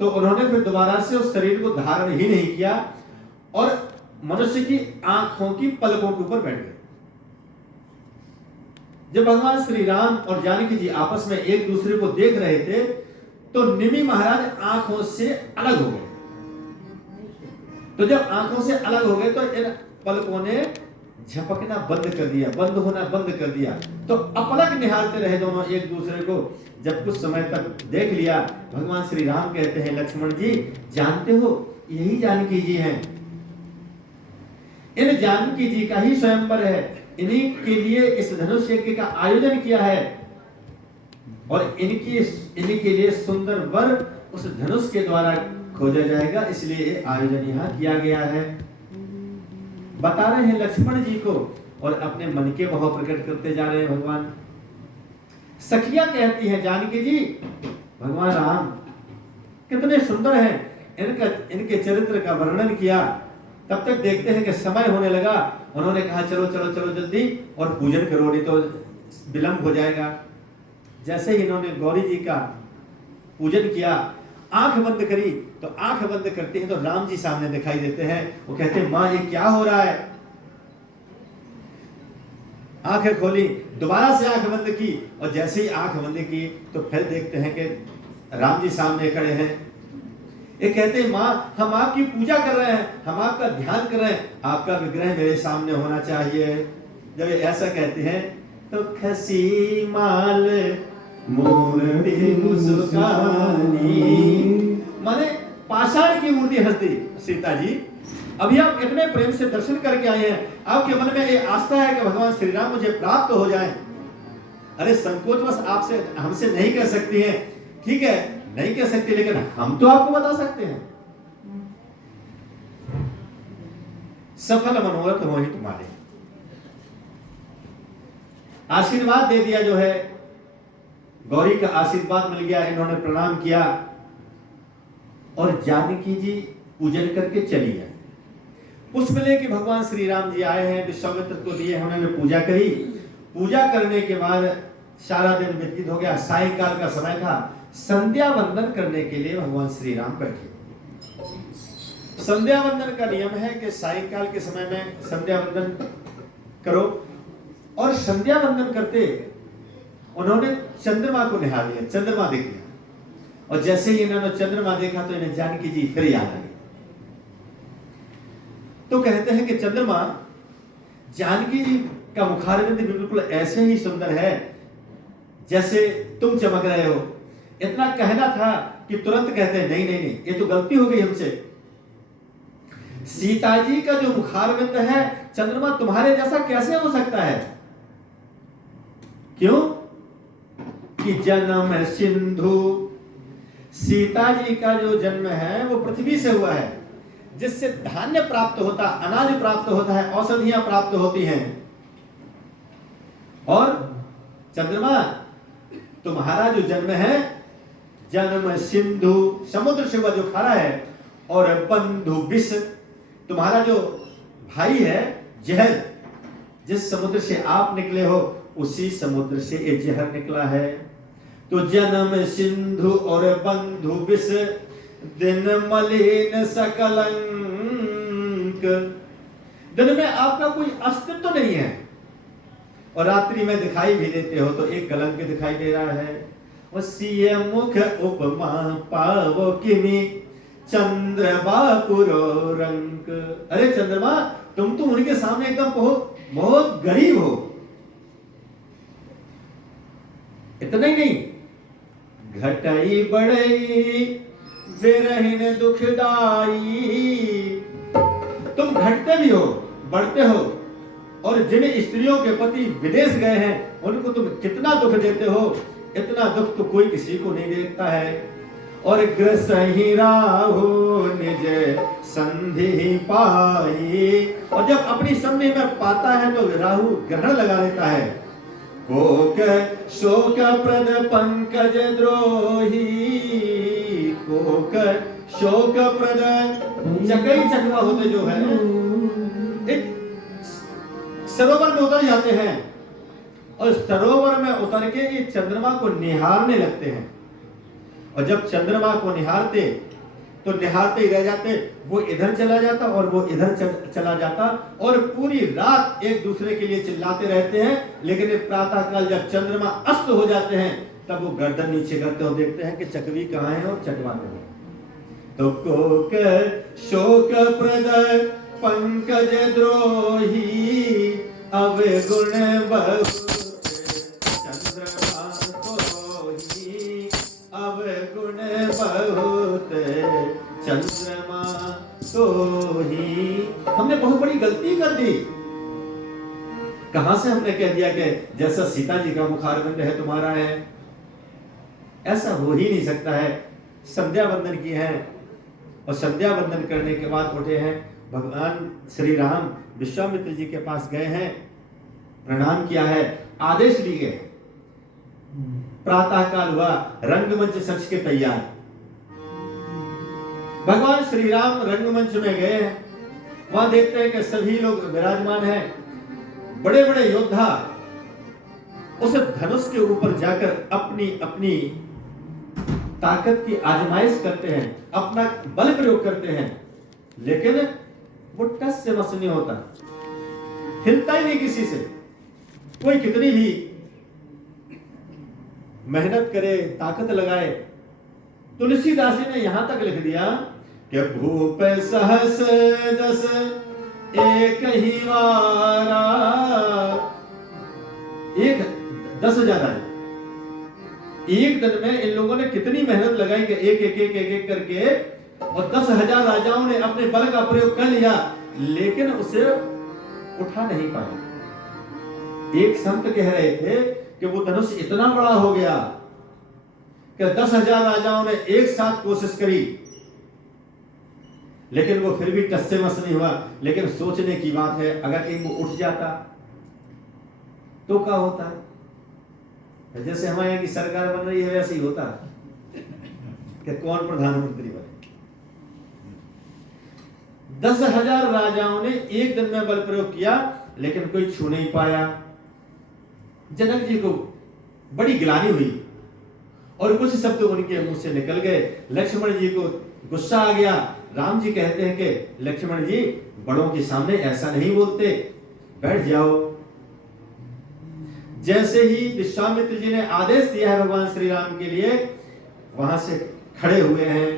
तो उन्होंने फिर दोबारा से उस शरीर को धारण ही नहीं किया और मनुष्य की आंखों की पलकों के ऊपर बैठ गए। जब भगवान श्री राम और जानकी जी आपस में एक दूसरे को देख रहे थे तो निमि महाराज आंखों से अलग हो गए। तो जब आंखों से अलग हो गए तो इन पलकों ने झपकना बंद कर दिया, बंद होना बंद कर दिया। तो अपलक निहारते रहे दोनों एक दूसरे को। जब कुछ समय तक देख लिया, भगवान श्री राम कहते हैं लक्ष्मण जी जानते हो यही जानकी जी हैं। इन जानकी जी का ही स्वयंवर है, इन्हीं के लिए इस धनुष यज्ञ का आयोजन किया है और इन्हीं के लिए सुंदर वर उस धनुष के द्वारा खोजा जाएगा, इसलिए आयोजन यहाँ किया गया है। बता रहे हैं लक्ष्मण जी को और अपने मन के भाव प्रकट करते जा रहे हैं भगवान। सखिया कहती है जानकी जी भगवान राम कितने सुंदर हैं, इनके चरित्र का वर्णन किया। तब तक देखते हैं कि समय होने लगा। उन्होंने कहा चलो चलो चलो जल्दी और पूजन करो, नहीं तो विलंब हो जाएगा। जैसे ही इन्होंने गौरी जी का पूजन किया, आंख बंद करी, तो आंख बंद करते हैं तो राम जी सामने दिखाई देते हैं। वो कहते हैं मां ये क्या हो रहा है। आंखें खोली, दोबारा से आंख बंद की और जैसे ही आंख बंद की तो फिर देखते हैं कि राम जी सामने खड़े हैं। ये कहते हैं मां हम आपकी पूजा कर रहे हैं, हम आपका ध्यान कर रहे हैं, आपका विग्रह मेरे सामने होना चाहिए। जब ये ऐसा कहते हैं तो खसी माल मूर्ति मुस्कानी, माने पाषाण की मूर्ति हंसती। सीता जी अभी आप इतने प्रेम से दर्शन करके आए हैं, आपके मन में ये आस्था है कि भगवान श्री राम मुझे प्राप्त हो जाएं। अरे संकोचवश आपसे हमसे नहीं कह सकती हैं, ठीक है नहीं कह सकती, लेकिन हम तो आपको बता सकते हैं। सफल मनोरथ हो ही तुम्हारे। आशीर्वाद दे दिया जो है, गौरी का आशीर्वाद मिल गया। इन्होंने प्रणाम किया और जानकी जी पूजन करके चली गई। पुष्प लेके भगवान श्री राम जी आए हैं, विश्वामित्र को दिए, उन्होंने पूजा करी। पूजा करने के बाद सारा दिन व्यतीत हो गया, सायंकाल का समय था। संध्या वंदन करने के लिए भगवान श्री राम बैठे। संध्या वंदन का नियम है कि सायंकाल के समय में संध्या वंदन करो। और संध्या वंदन करते उन्होंने चंद्रमा को निहार लिया, चंद्रमा देख लिया। और जैसे ही इन्होंने चंद्रमा देखा तो इन्हें जानकी जी फिर याद आ गई। तो कहते हैं कि चंद्रमा जानकी जी का मुखारविंद बिल्कुल ऐसे ही सुंदर है जैसे तुम चमक रहे हो। इतना कहना था कि तुरंत कहते हैं नहीं नहीं नहीं, ये तो गलती हो गई हमसे। सीता जी का जो मुखारविंद है चंद्रमा तुम्हारे जैसा कैसे हो सकता है? क्यों कि जन्म सिंधु, सीता जी का जो जन्म है वो पृथ्वी से हुआ है, जिससे धान्य प्राप्त होता, अनाज प्राप्त होता है, औषधियां प्राप्त होती हैं। और चंद्रमा तुम्हारा जो जन्म है जन्म सिंधु, समुद्र से जो खड़ा है, और बंधु विष, तुम्हारा जो भाई है जहर, जिस समुद्र से आप निकले हो उसी समुद्र से ये जहर निकला है। तो जन्म सिंधु और बंधु विष दिन मलिन सकलंक। दिन में आपका कोई अस्तित्व तो नहीं है और रात्रि में दिखाई भी देते हो तो एक कलंक दिखाई दे रहा है। वसीय मुख उपमा पावो किमी चंद्रमा पुरो रंक। अरे चंद्रमा, तुम तो उनके सामने एकदम बहुत बहुत गरीब हो। इतना ही नहीं, घटाई बढ़ई विरहिन दुखदाई। तुम घटते भी हो, बढ़ते हो, और जिन स्त्रियों के पति विदेश गए हैं उनको तुम कितना दुख देते हो, इतना दुख तो कोई किसी को नहीं देता है। और ग्रसहि राहु निज संधि पाई। और जब अपनी संधि में पाता है तो राहु ग्रहण लगा लेता है। कोक शोक प्रद पंकज द्रोही। कोक शोक प्रद चकई चकवा होते जो है, एक सरोवर में उतर जाते हैं और सरोवर में उतर के ये चंद्रमा को निहारने लगते हैं। और जब चंद्रमा को निहारते तो निहारते ही रह जाते, वो इधर चला जाता और वो इधर चला जाता और पूरी रात एक दूसरे के लिए चिल्लाते रहते हैं। लेकिन प्रातः काल जब चंद्रमा अस्त हो जाते हैं तब वो गर्दन नीचे करते हो, देखते हैं कि चकवी कहाँ है और चकवा कहाँ है। तो कोक शोक प्रद पंकज द्रोही अवगुण बहुत चंद्रमा सोही। अवगुण बहुत चंद्रमा सोही। हमने बहुत बड़ी गलती कर दी। कहां से हमने कह दिया कि जैसा सीता जी का मुखारविंद है तुम्हारा है। ऐसा हो ही नहीं सकता है। संध्या वंदन की है और संध्या वंदन करने के बाद उठे हैं, भगवान श्री राम विश्वामित्र जी के पास गए हैं, प्रणाम किया है, आदेश लिए। प्रातः काल हुआ, रंगमंच सच के तैयार। भगवान श्री राम रंगमंच में गए हैं, वहां देखते हैं कि सभी लोग विराजमान हैं। बड़े बड़े योद्धा उस धनुष के ऊपर जाकर अपनी अपनी ताकत की आजमाइश करते हैं, अपना बल प्रयोग करते हैं, लेकिन वो टस से मस नहीं होता, हिलता ही नहीं किसी से। कोई कितनी भी मेहनत करे, ताकत लगाए। तुलसीदास जी ने यहां तक लिख दिया कि भूप सहस दस एक ही वारा। एक 10,000 राजा, एक दिन में इन लोगों ने कितनी मेहनत लगाई कि एक एक एक एक, एक करके, और 10,000 राजाओं ने अपने बल का प्रयोग कर लिया, लेकिन उसे उठा नहीं पाए। एक संत कह रहे थे कि वो धनुष इतना बड़ा हो गया कि 10,000 राजाओं ने एक साथ कोशिश करी, लेकिन वो फिर भी टस से मस नहीं हुआ। लेकिन सोचने की बात है, अगर कहीं वो उठ जाता तो क्या होता? जैसे हमारे यहाँ की सरकार बन रही है वैसे ही होता कि कौन प्रधानमंत्री बने। 10,000 राजाओं ने एक दिन में बल प्रयोग किया, लेकिन कोई छू नहीं पाया। जनक जी को बड़ी गिलानी हुई और कुछ शब्द उनके मुंह से निकल गए। लक्ष्मण जी को गुस्सा आ गया। राम जी कहते हैं कि लक्ष्मण जी, बड़ों के सामने ऐसा नहीं बोलते, बैठ जाओ। जैसे ही विश्वामित्र जी ने आदेश दिया है भगवान श्री राम के लिए, वहां से खड़े हुए हैं।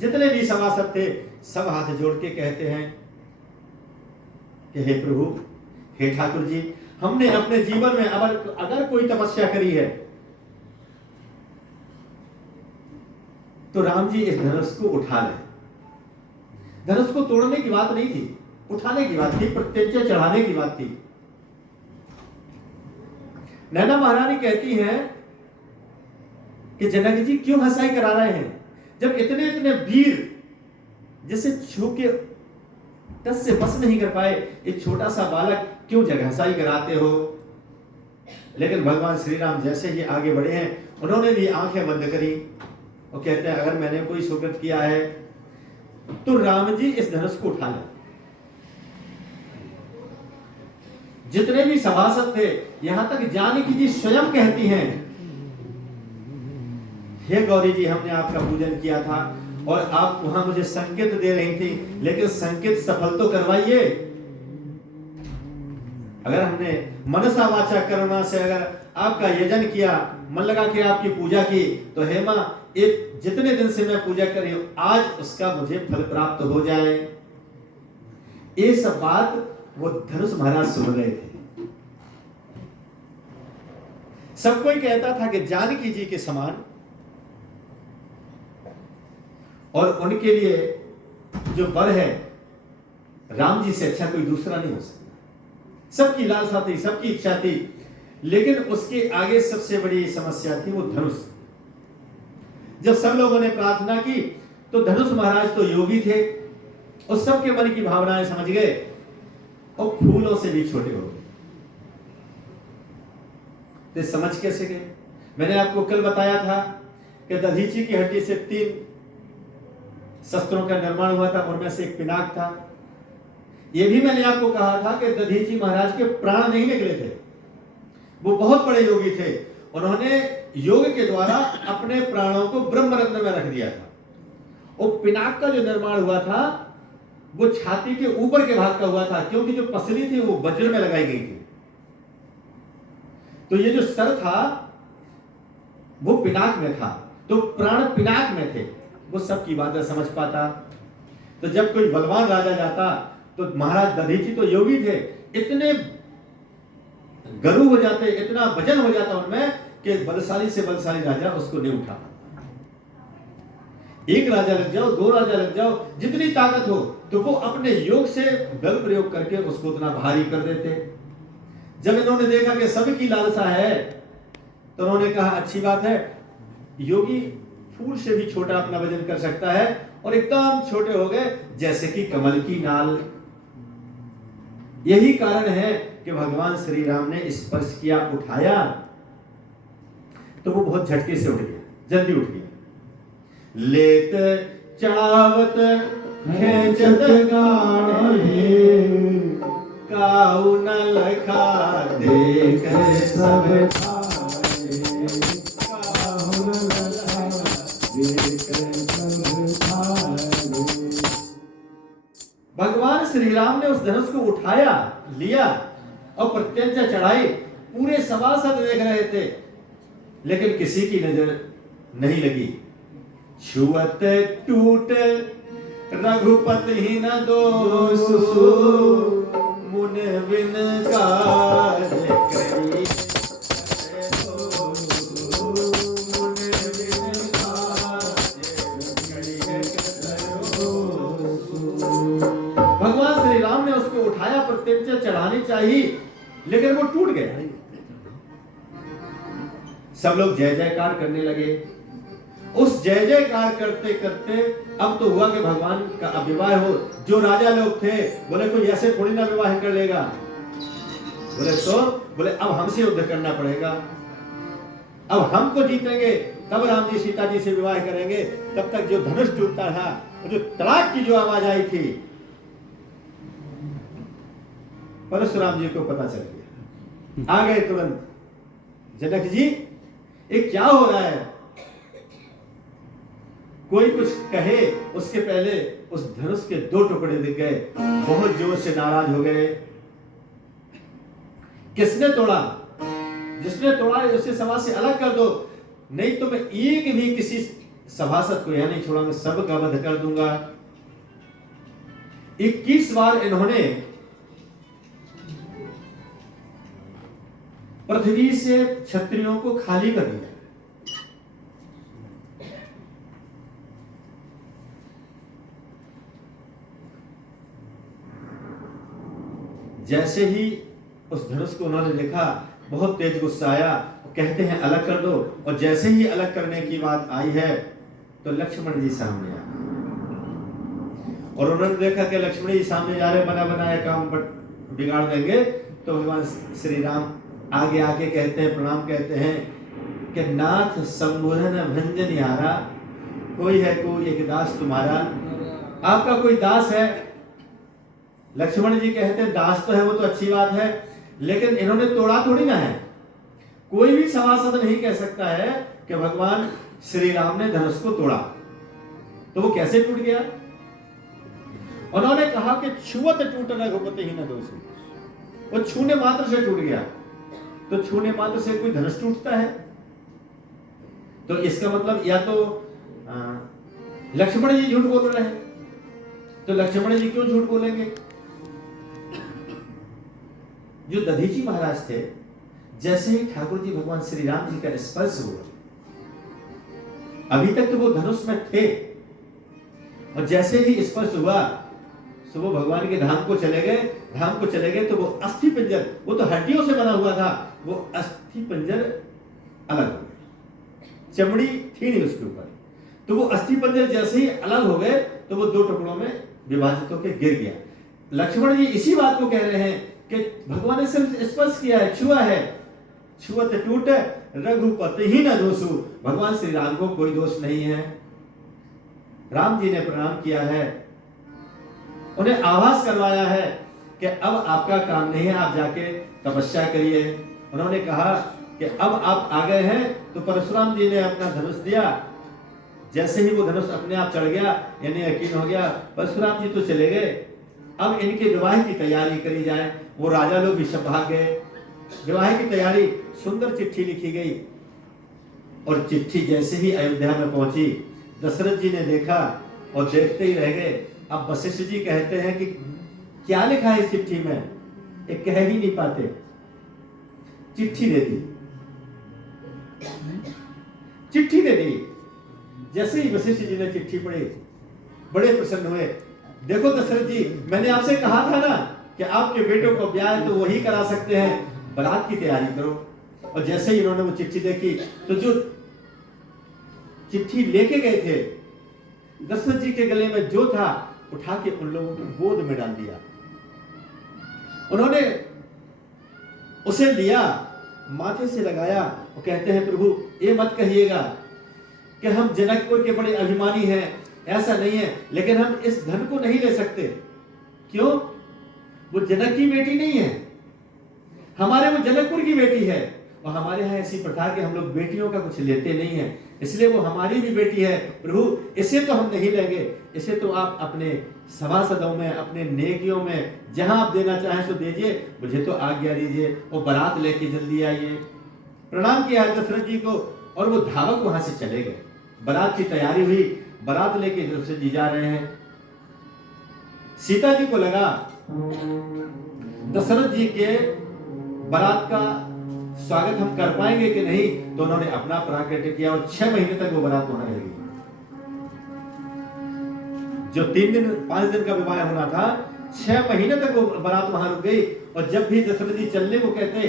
जितने भी सभासद थे सब हाथ जोड़ के कहते हैं कि हे प्रभु, हे ठाकुर जी, हमने अपने जीवन में अगर कोई तपस्या करी है तो राम जी इस धनुष को उठा ले। धनुष को तोड़ने की बात नहीं थी, उठाने की बात थी, प्रत्यंचा चढ़ाने की बात थी। नैना महारानी कहती हैं कि जनक जी क्यों हंसाई करा रहे हैं, जब इतने इतने वीर जिसे छू के टस से बस नहीं कर पाए, एक छोटा सा बालक क्यों जगहसाई कराते हो। लेकिन भगवान श्री राम जैसे ही आगे बढ़े हैं, उन्होंने भी आंखें बंद करी और कहते हैं अगर मैंने कोई सुकृत किया है तो राम जी इस धनुष को उठा लें। जितने भी सभासद थे, यहां तक जानकी जी स्वयं कहती हैं, हे गौरी जी, हमने आपका पूजन किया था और आप वहां मुझे संकेत दे रही थी, लेकिन संकेत सफल तो करवाइए। अगर हमने मनसा वाचा कर्मणा से अगर आपका यजन किया, मन लगा के आपकी पूजा की, तो हे मां, एक जितने दिन से मैं पूजा कर रही हूं, आज उसका मुझे फल प्राप्त हो जाए। ये सब बात वो धनुष महाराज सुन रहे थे। सब कोई कहता था कि जानकी जी के समान और उनके लिए जो वर है, राम जी से अच्छा कोई दूसरा नहीं हो सकता। सबकी लालसा थी, सबकी इच्छा थी, लेकिन उसके आगे सबसे बड़ी समस्या थी वो धनुष। जब सब लोगों ने प्रार्थना की तो धनुष महाराज तो योगी थे, उस सबके मन की भावनाएं समझ गए और फूलों से भी छोटे हो गए। तो समझ कैसे गए? मैंने आपको कल बताया था कि दधीची की हड्डी से 3 शस्त्रों का निर्माण हुआ था, उनमें से एक पिनाक था। यह भी मैंने आपको कहा था कि दधीची महाराज के प्राण नहीं निकले थे, वो बहुत बड़े योगी थे। उन्होंने योग के द्वारा अपने प्राणों को ब्रह्मरत्न में रख दिया था। और पिनाक का जो निर्माण हुआ था वो छाती के ऊपर के भाग का हुआ था, क्योंकि जो पसली थी वो वज्र में लगाई गई थी। तो ये जो सर था वो पिनाक में था, तो प्राण पिनाक में थे। वो सबकी बातें समझ पाता। तो जब कोई बलवान राजा जाता तो महाराज दधीची तो योगी थे, इतने गरु हो जाते, इतना वजन हो जाता उनमें कि बलशाली से बलशाली राजा उसको नहीं उठा। एक राजा लग जाओ, 2 राजा लग जाओ, जितनी ताकत हो, तो वो अपने योग से बल प्रयोग करके उसको उतना भारी कर देते। जब इन्होंने देखा कि सबकी लालसा है, तो उन्होंने कहा अच्छी बात है, योगी फूल से भी छोटा अपना वजन कर सकता है, और एकदम छोटे हो गए जैसे कि कमल की नाल। यही कारण है कि भगवान श्री राम ने स्पर्श किया, उठाया, तो वो बहुत झटके से उठ गया, जल्दी उठ गया। लेत चढ़ावत खेचत गाढ़े, काऊ न लखा देख सब थारे, काऊ न लखा देख सब थारे। भगवान श्री राम ने उस धनुष को उठाया, लिया और प्रत्यंचा चढ़ाई। पूरे सभासद देख रहे थे, लेकिन किसी की नजर नहीं लगी। छुअत टूट रघुपति न दोषु, मुन बिन काज करी भगवान श्री राम ने उसको उठाया, प्रत्यंचा चढ़ानी चाहिए, लेकिन वो टूट गया। सब लोग जय जयकार करने लगे। उस जय जयकार करते करते अब तो हुआ कि भगवान का विवाह हो। जो राजा लोग थे बोले कोई ऐसे थोड़ी ना विवाह कर लेगा, बोले अब हमसे युद्ध करना पड़ेगा, अब हमको जीतेंगे तब राम जी सीता जी से विवाह करेंगे। तब तक जो धनुष टूटता था, जो तड़ाक की जो आवाज आई थी, परशुराम जी को पता चल गया। आ गए तुरंत, जनक जी ये क्या हो रहा है? कोई कुछ कहे उसके पहले उस धनुष के 2 टुकड़े दिख गए। बहुत जोर से नाराज हो गए। किसने तोड़ा? जिसने तोड़ा उसे सभा से अलग कर दो, नहीं तो मैं एक भी किसी सभासद को यहां नहीं छोड़ूंगा, सबका वध कर दूंगा। 21 बार इन्होंने पृथ्वी से क्षत्रियों को खाली कर दिया। जैसे ही उस धनुष को उन्होंने देखा, बहुत तेज गुस्सा आया। कहते हैं अलग कर दो, और जैसे ही अलग करने की बात आई है तो लक्ष्मण जी सामने आ गए। और उन्होंने देखा कि लक्ष्मण जी सामने जा रहे, बना बनाया काम बिगाड़ देंगे। तो भगवान श्री राम आगे आके कहते हैं, प्रणाम कहते हैं कि नाथ संबोधन भंजन यारा, कोई है कोई एक दास तुम्हारा, आपका कोई दास है? लक्ष्मण जी कहते हैं दास तो है, वो तो अच्छी बात है, लेकिन इन्होंने तोड़ा थोड़ी ना है। कोई भी सभासद नहीं कह सकता है कि भगवान श्री राम ने धनुष को तोड़ा। तो वो कैसे टूट गया? उन्होंने कहा कि छुअत टूट रघुपति ही न दोषी, वो छूने मात्र से टूट गया। तो छूने मात्र से कोई धनुष टूटता है? तो इसका मतलब या तो लक्ष्मण जी झूठ बोल रहे हैं। तो लक्ष्मण जी क्यों झूठ बोलेंगे? जो दधीची महाराज थे, जैसे ही ठाकुर जी भगवान श्री राम जी का स्पर्श हुआ, अभी तक तो वो धनुष में थे, और जैसे ही स्पर्श हुआ तो वो भगवान के धाम को चले गए। धाम को चले गए तो वो अस्थि पंजर, वो तो हड्डियों से बना हुआ था, वो अस्थि पंजर अलग हो गए, चमड़ी थी नहीं उसके ऊपर। तो वो अस्थि पंजर जैसे ही अलग हो गए तो वो दो टुकड़ों में विभाजित होकर गिर गया। लक्ष्मण जी इसी बात को कह रहे हैं कि भगवान ने सिर्फ स्पर्श किया है, छुआ है, छुअत टूट रघुपति ही न दोषु, भगवान श्री राम को कोई दोष नहीं है। राम जी ने प्रणाम किया है, उन्हें आभास करवाया है कि अब आपका काम नहीं है, आप जाके तपस्या करिए। उन्होंने कहा कि अब आप आ गए हैं। तो परशुराम जी ने अपना धनुष दिया, जैसे ही वो धनुष अपने आप चढ़ गया, यानी यकीन हो गया परशुराम जी तो चले गए, अब इनके विवाह की तैयारी करी जाए। वो राजा लोग भी सब भाग गए, विवाह की तैयारी, सुंदर चिट्ठी लिखी गई। और चिट्ठी जैसे ही अयोध्या में पहुंची, दशरथ जी ने देखा और देखते ही रह गए। अब वशिष्ठ जी कहते हैं कि क्या लिखा है इस चिट्ठी में, एक कह ही नहीं पाते। चिट्ठी दे दी, चिट्ठी दे दी। जैसे ही वशिष्ठ जी ने चिट्ठी पढ़ी, बड़े प्रसन्न हुए। देखो दशरथ जी, मैंने आपसे कहा था ना कि आपके बेटों को ब्याह तो वही करा सकते हैं, बारात की तैयारी करो। और जैसे ही उन्होंने वो चिट्ठी देखी, तो जो चिट्ठी लेके गए थे, दशरथ जी के गले में जो था, उठा के उन लोगों की गोद में डाल दिया। उन्होंने उसे लिया, माथे से लगाया और कहते हैं प्रभु ये मत कहिएगा कि हम जनकपुर के बड़े अभिमानी हैं, ऐसा नहीं है, लेकिन हम इस धन को नहीं ले सकते। क्यों? वो जनक की बेटी नहीं है, हमारे वो जनकपुर की बेटी है। और हमारे यहाँ ऐसी प्रथा कि हम लोग बेटियों का कुछ लेते नहीं है, इसलिए वो हमारी भी बेटी है। प्रभु इसे तो हम नहीं लेंगे, इसे तो आप अपने सभासदों में, अपने नेकियों में जहां आप देना चाहें तो दीजिए, मुझे तो आज्ञा दीजिए। वो बारात लेके जल्दी आइए। प्रणाम किया है दशरथ जी को, और वो धावक वहां से चले गए। बारात की तैयारी हुई, बारात लेके दशरथ जी जा रहे हैं। सीता जी को लगा दशरथ जी के बारात का स्वागत हम कर पाएंगे कि नहीं, तो उन्होंने अपना प्राकट्य किया और 6 महीने तक वो बारात वहां रहेगी। जो 3 दिन 5 दिन का विवाह होना था, 6 महीने तक वो बारात वहां रुक गई। और जब भी दशरथ जी चलने को कहते,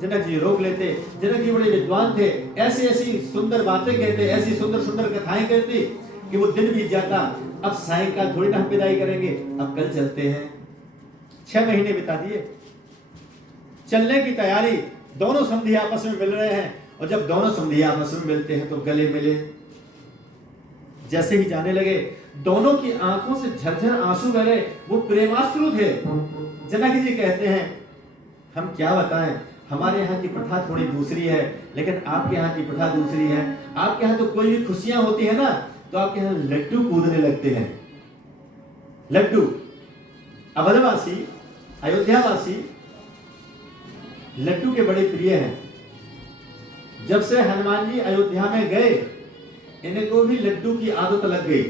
जनक जी रोक लेते। जनक जी बड़े विद्वान थे, ऐसी ऐसी सुंदर बातें कहते, ऐसी सुंदर सुंदर कथाएं कहते कि वो दिन बीत जाता। अब सायंकाल थोड़ी ना हम विदाई करेंगे, अब कल चलते हैं। 6 महीने बिता दिए। चलने की तैयारी, दोनों समधी आपस में मिल रहे हैं। और जब दोनों समधी आपस में मिलते हैं तो गले मिले। जैसे ही जाने लगे, दोनों की आंखों से झरझर आंसू बह रहे, वो प्रेमाश्रु थे। जनक जी कहते हैं हम क्या बताएं, हमारे यहाँ की प्रथा थोड़ी दूसरी है, लेकिन आपके यहाँ की प्रथा दूसरी है। आपके यहाँ तो कोई भी खुशियां होती है ना, तो आपके यहाँ लड्डू कूदने लगते हैं। लड्डू, अवधवासी, अयोध्यावासी लड्डू के बड़े प्रिय हैं। जब से हनुमान जी अयोध्या में गए, इनको भी लड्डू की आदत लग गई।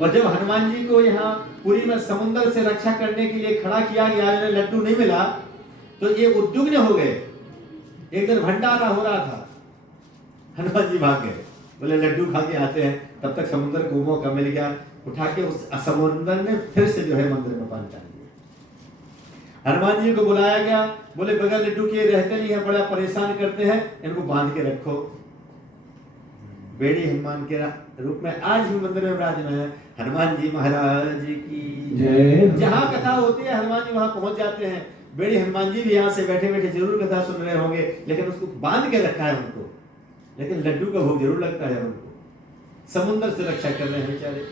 और जब हनुमान जी को यहाँ पुरी में समुद्र से रक्षा करने के लिए खड़ा किया गया, इन्हें लड्डू नहीं मिला, तो ये उद्विग्न हो गए। एक दिन भंडारा हो रहा था, हनुमान जी भाग गए, बोले लड्डू खा के आते हैं। तब तक समुद्र को मौका मिल गया, उठा के उस समुद्र में फिर से जो है मंदिर में पानी डाल दिया। हनुमान जी को बुलाया गया, बोले बगैर लड्डू के रहते नहीं है, बड़ा परेशान करते हैं, इनको बांध के रखो। बेड़ी हनुमान के रूप में आज भी मंदिर में विराजमान है। हनुमान जी महाराज की जय। जहां कथा होती है हनुमान जी वहां पहुंच जाते हैं। बेड़ी हनुमान जी भी यहाँ से बैठे बैठे जरूर कथा सुन रहे होंगे, लेकिन उसको बांध के रखा है उनको, लेकिन लड्डू का भोग जरूर लगता है उनको। समुद्र से रक्षा कर रहे हैं बेचारे।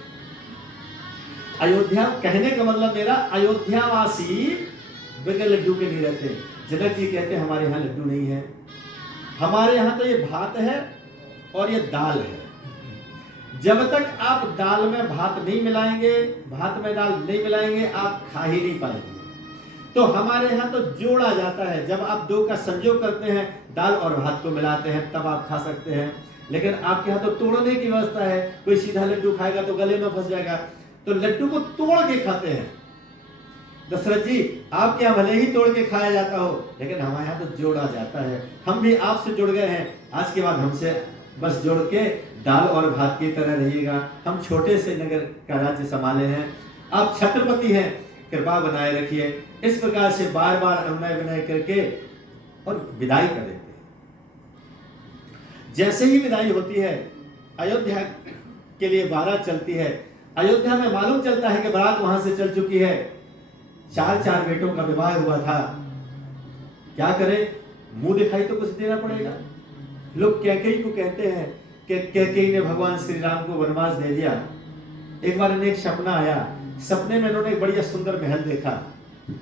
अयोध्या कहने का मतलब मेरा, अयोध्यावासी बगैर लड्डू के नहीं रहते। जनक जी कहते हैं हमारे यहाँ लड्डू नहीं है, हमारे यहाँ तो ये भात है और ये दाल है। जब तक आप दाल में भात नहीं मिलाएंगे, भात में दाल नहीं मिलाएंगे, आप खा ही नहीं पाएंगे। तो हमारे यहाँ तो जोड़ा जाता है, जब आप दो का संयोग करते हैं, दाल और भात को मिलाते हैं, तब आप खा सकते हैं। लेकिन आपके यहाँ तो तोड़ने की व्यवस्था है, कोई सीधा लड्डू खाएगा तो गले में फंस जाएगा, तो लड्डू को तोड़ के खाते हैं। दशरथ जी, आपके यहाँ भले ही तोड़ के खाया जाता हो, लेकिन हमारे यहाँ तो जोड़ा जाता है। हम भी आपसे जुड़ गए हैं, आज के बाद हमसे बस जुड़ के दाल और भात की तरह रहिएगा। हम छोटे से नगर का राज्य संभाले हैं, आप छत्रपति हैं, कृपा बनाए रखिए। इस प्रकार से बार बार अनुनय विनय करके और विदाई कर देते हैं। जैसे ही विदाई होती है, अयोध्या के लिए बारात चलती है। अयोध्या में मालूम चलता है कि बारात वहां से चल चुकी है। 4 बेटों का विवाह हुआ था, क्या करें, मुंह दिखाई तो कुछ देना पड़ेगा। लोग कैकेयी को कहते हैं कि कैकेयी ने भगवान श्री राम को वनवास दे दिया। एक बार इन्हें एक सपना आया, सपने में इन्होंने एक बढ़िया सुंदर महल देखा।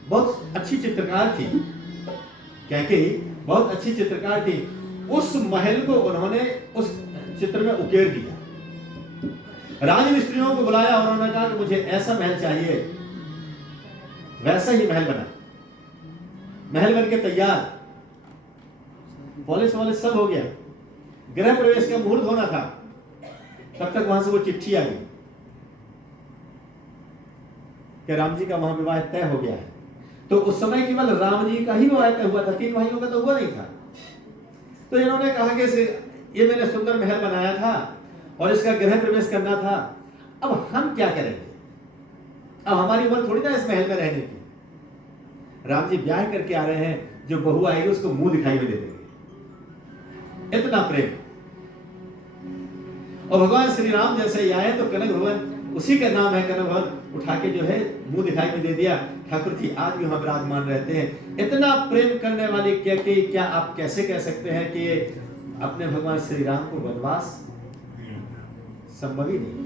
बहुत अच्छी चित्रकार थी कैकेयी, बहुत अच्छी चित्रकार थी। उस महल को उन्होंने उस चित्र में उकेर दिया। राजमिस्त्रियों को बुलाया और उन्होंने कहा कि मुझे ऐसा महल चाहिए। वैसा ही महल बना, महल बन के तैयार, पॉलिश वॉलिश सब हो गया। गृह प्रवेश का मुहूर्त होना था, तब तक वहां से वो चिट्ठी आ गई कि राम जी का वहां विवाह तय हो गया है। तो उस समय केवल राम जी का ही विवाह तय हुआ था, 3 भाइयों का तो हुआ नहीं था। तो इन्होंने कहा कि ये मैंने सुंदर महल बनाया था और इसका गृह प्रवेश करना था, अब हम क्या करेंगे, अब हमारी उम्र थोड़ी ना इस महल में रहने की। राम जी ब्याह करके आ रहे हैं, जो बहू आएगी उसको मुंह दिखाई में दे देंगे, इतना प्रेम। और भगवान श्री राम जैसे ही आए तो कनक भवन, उसी का नाम है कनक भवन, उठा के जो है मुंह दिखाई में दे दिया। ठाकुर जी आज भी वहां विराजमान रहते हैं। इतना प्रेम करने वाले क्या आप कैसे कह सकते हैं कि अपने भगवान श्री राम को वनवास, संभव ही नहीं है,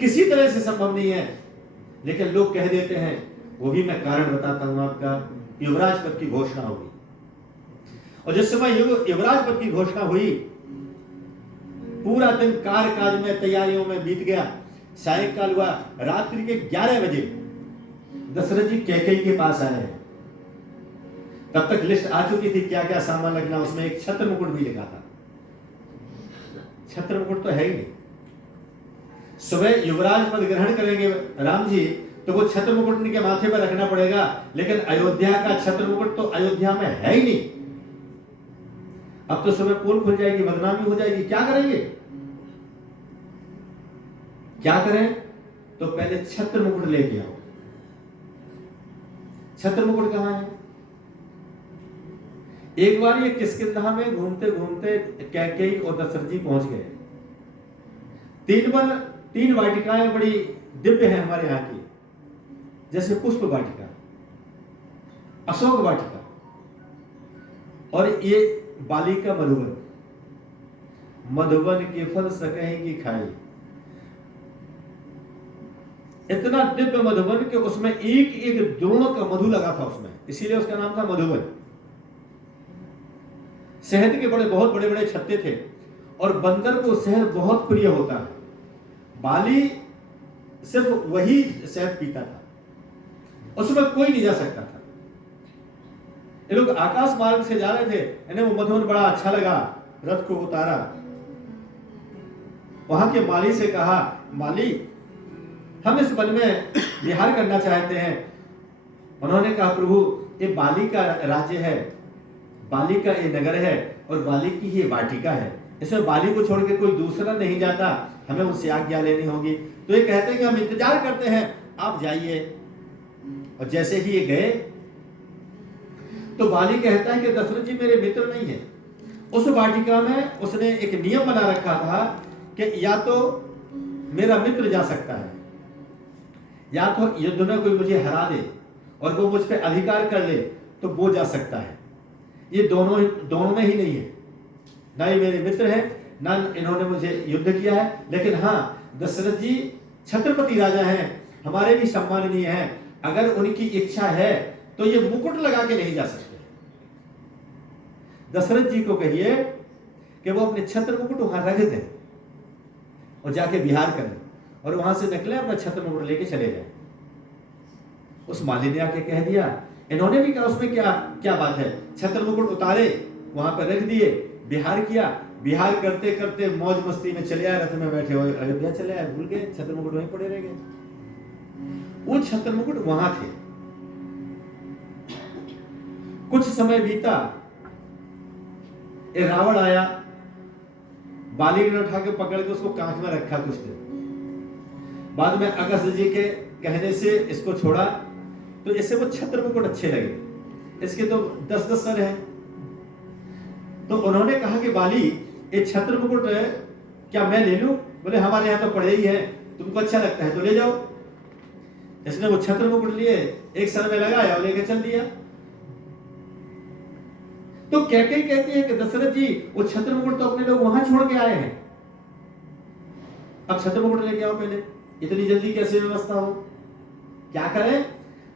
किसी तरह से संभव नहीं है। लेकिन लोग कह देते हैं, वो भी मैं कारण बताता हूं आपका। युवराज पद की घोषणा होगी, और जिस समय युवराज पद की घोषणा हुई, पूरा दिन कार्य काज में तैयारियों में बीत गया। सायंकाल हुआ, रात्रि के 11 बजे दशरथ जी कैकेयी के पास आए हैं। तब तक लिस्ट आ चुकी थी क्या क्या सामान लगना, उसमें एक छत्र मुकुट भी लिखा था। छत्र मुकुट तो है ही नहीं। सुबह युवराज पद ग्रहण करेंगे राम जी, तो वो छत्र मुकुट उनके माथे पर रखना पड़ेगा, लेकिन अयोध्या का छत्र मुकुट तो अयोध्या में है ही नहीं। अब तो सुबह पोल खुल जाएगी, बदनामी हो जाएगी, क्या करेंगे, क्या करें। तो पहले छत्र मुकुट लेके आओ। छत्र मुकुट कहां है? एक बार ये किष्किंधा में घूमते घूमते कैकेयी और दशरथ जी पहुंच गए। 3 वाटिकाएं बड़ी दिव्य हैं हमारे यहाँ की, जैसे पुष्प वाटिका, अशोक वाटिका, और ये बालिका मधुवन। मधुवन के फल सकेंगी खाई। इतना दिव्य मधुवन कि उसमें एक एक द्रोण का मधु लगा था उसमें, इसीलिए उसका नाम था मधुवन। शहद के बहुत बड़े बड़े छत्ते थे, और बंदर को शहद बहुत प्रिय होता है। बाली सिर्फ वही शहद पीता था, उसमें कोई नहीं जा सकता था। ये लोग आकाश मार्ग से जा रहे थे, इन्हें वो मधुवन बड़ा अच्छा लगा, रथ को उतारा, वहां के माली से कहा, माली हम इस वन में विहार करना चाहते हैं। उन्होंने कहा, प्रभु ये बाली का राज्य है, बाली का ये नगर है, और बाली की ही वाटिका है, इसमें बाली को छोड़ के कोई दूसरा नहीं जाता, हमें उससे आज्ञा लेनी होगी। तो ये कहते हैं कि हम इंतजार करते हैं, आप जाइए। और जैसे ही ये गए, तो बाली कहता है कि दशरथ जी मेरे मित्र नहीं है। उस वाटिका में उसने एक नियम बना रखा था कि या तो मेरा मित्र जा सकता है, या तो युद्ध में कोई मुझे हरा दे और वो मुझ पर अधिकार कर ले, तो वो जा सकता है। ये दोनों में ही नहीं है, ना ये मेरे मित्र है, ना इन्होंने मुझे युद्ध किया है। लेकिन हाँ, दशरथ जी छत्रपति राजा हैं, हमारे भी सम्माननीय हैं, अगर उनकी इच्छा है तो ये मुकुट लगा के नहीं जा सकते। दशरथ जी को कहिए कि वो अपने छत्र मुकुट वहां रख दें और जाके बिहार करें और वहां से निकले अपना छत्र मुकुट लेके चले जाए। उस माली ने आके कह दिया, इन्होंने भी कहा उसमें क्या क्या बात है, छत्र मुकुट उतारे वहां पर रख दिए, बिहार किया, बिहार करते करते मौज मस्ती में चले आए, रथ में बैठे हुए अयोध्या चले आए, भूल गए छत्र मुकुट वहीं पड़े रह गए। वो छत्र मुकुट वहां थे। कुछ समय बीता, एक रावण आया, बाली ने उठा के पकड़ के उसको कांख में रखा कुछ दिन। बाद में अगस्त जी के कहने से इसको छोड़ा तो इससे वो छत्र मुकुट अच्छे लगे, इसके तो 10-10 सर हैं। तो उन्होंने कहा कि बाली ये छत्र मुकुट क्या मैं ले लूं? बोले हमारे यहाँ तो पड़े ही है, तुमको अच्छा लगता है तो ले जाओ। इसने वो छत्र मुकुट लिए, एक सर में लगाया और लेकर चल दिया। तो कैकेयी कहती है कि दशरथ जी वो छत्र मुकुट तो अपने लोग वहां छोड़ के आए हैं, अब छत्र मुकुट लेके आओ, पहले इतनी जल्दी कैसे व्यवस्था हो, क्या करें?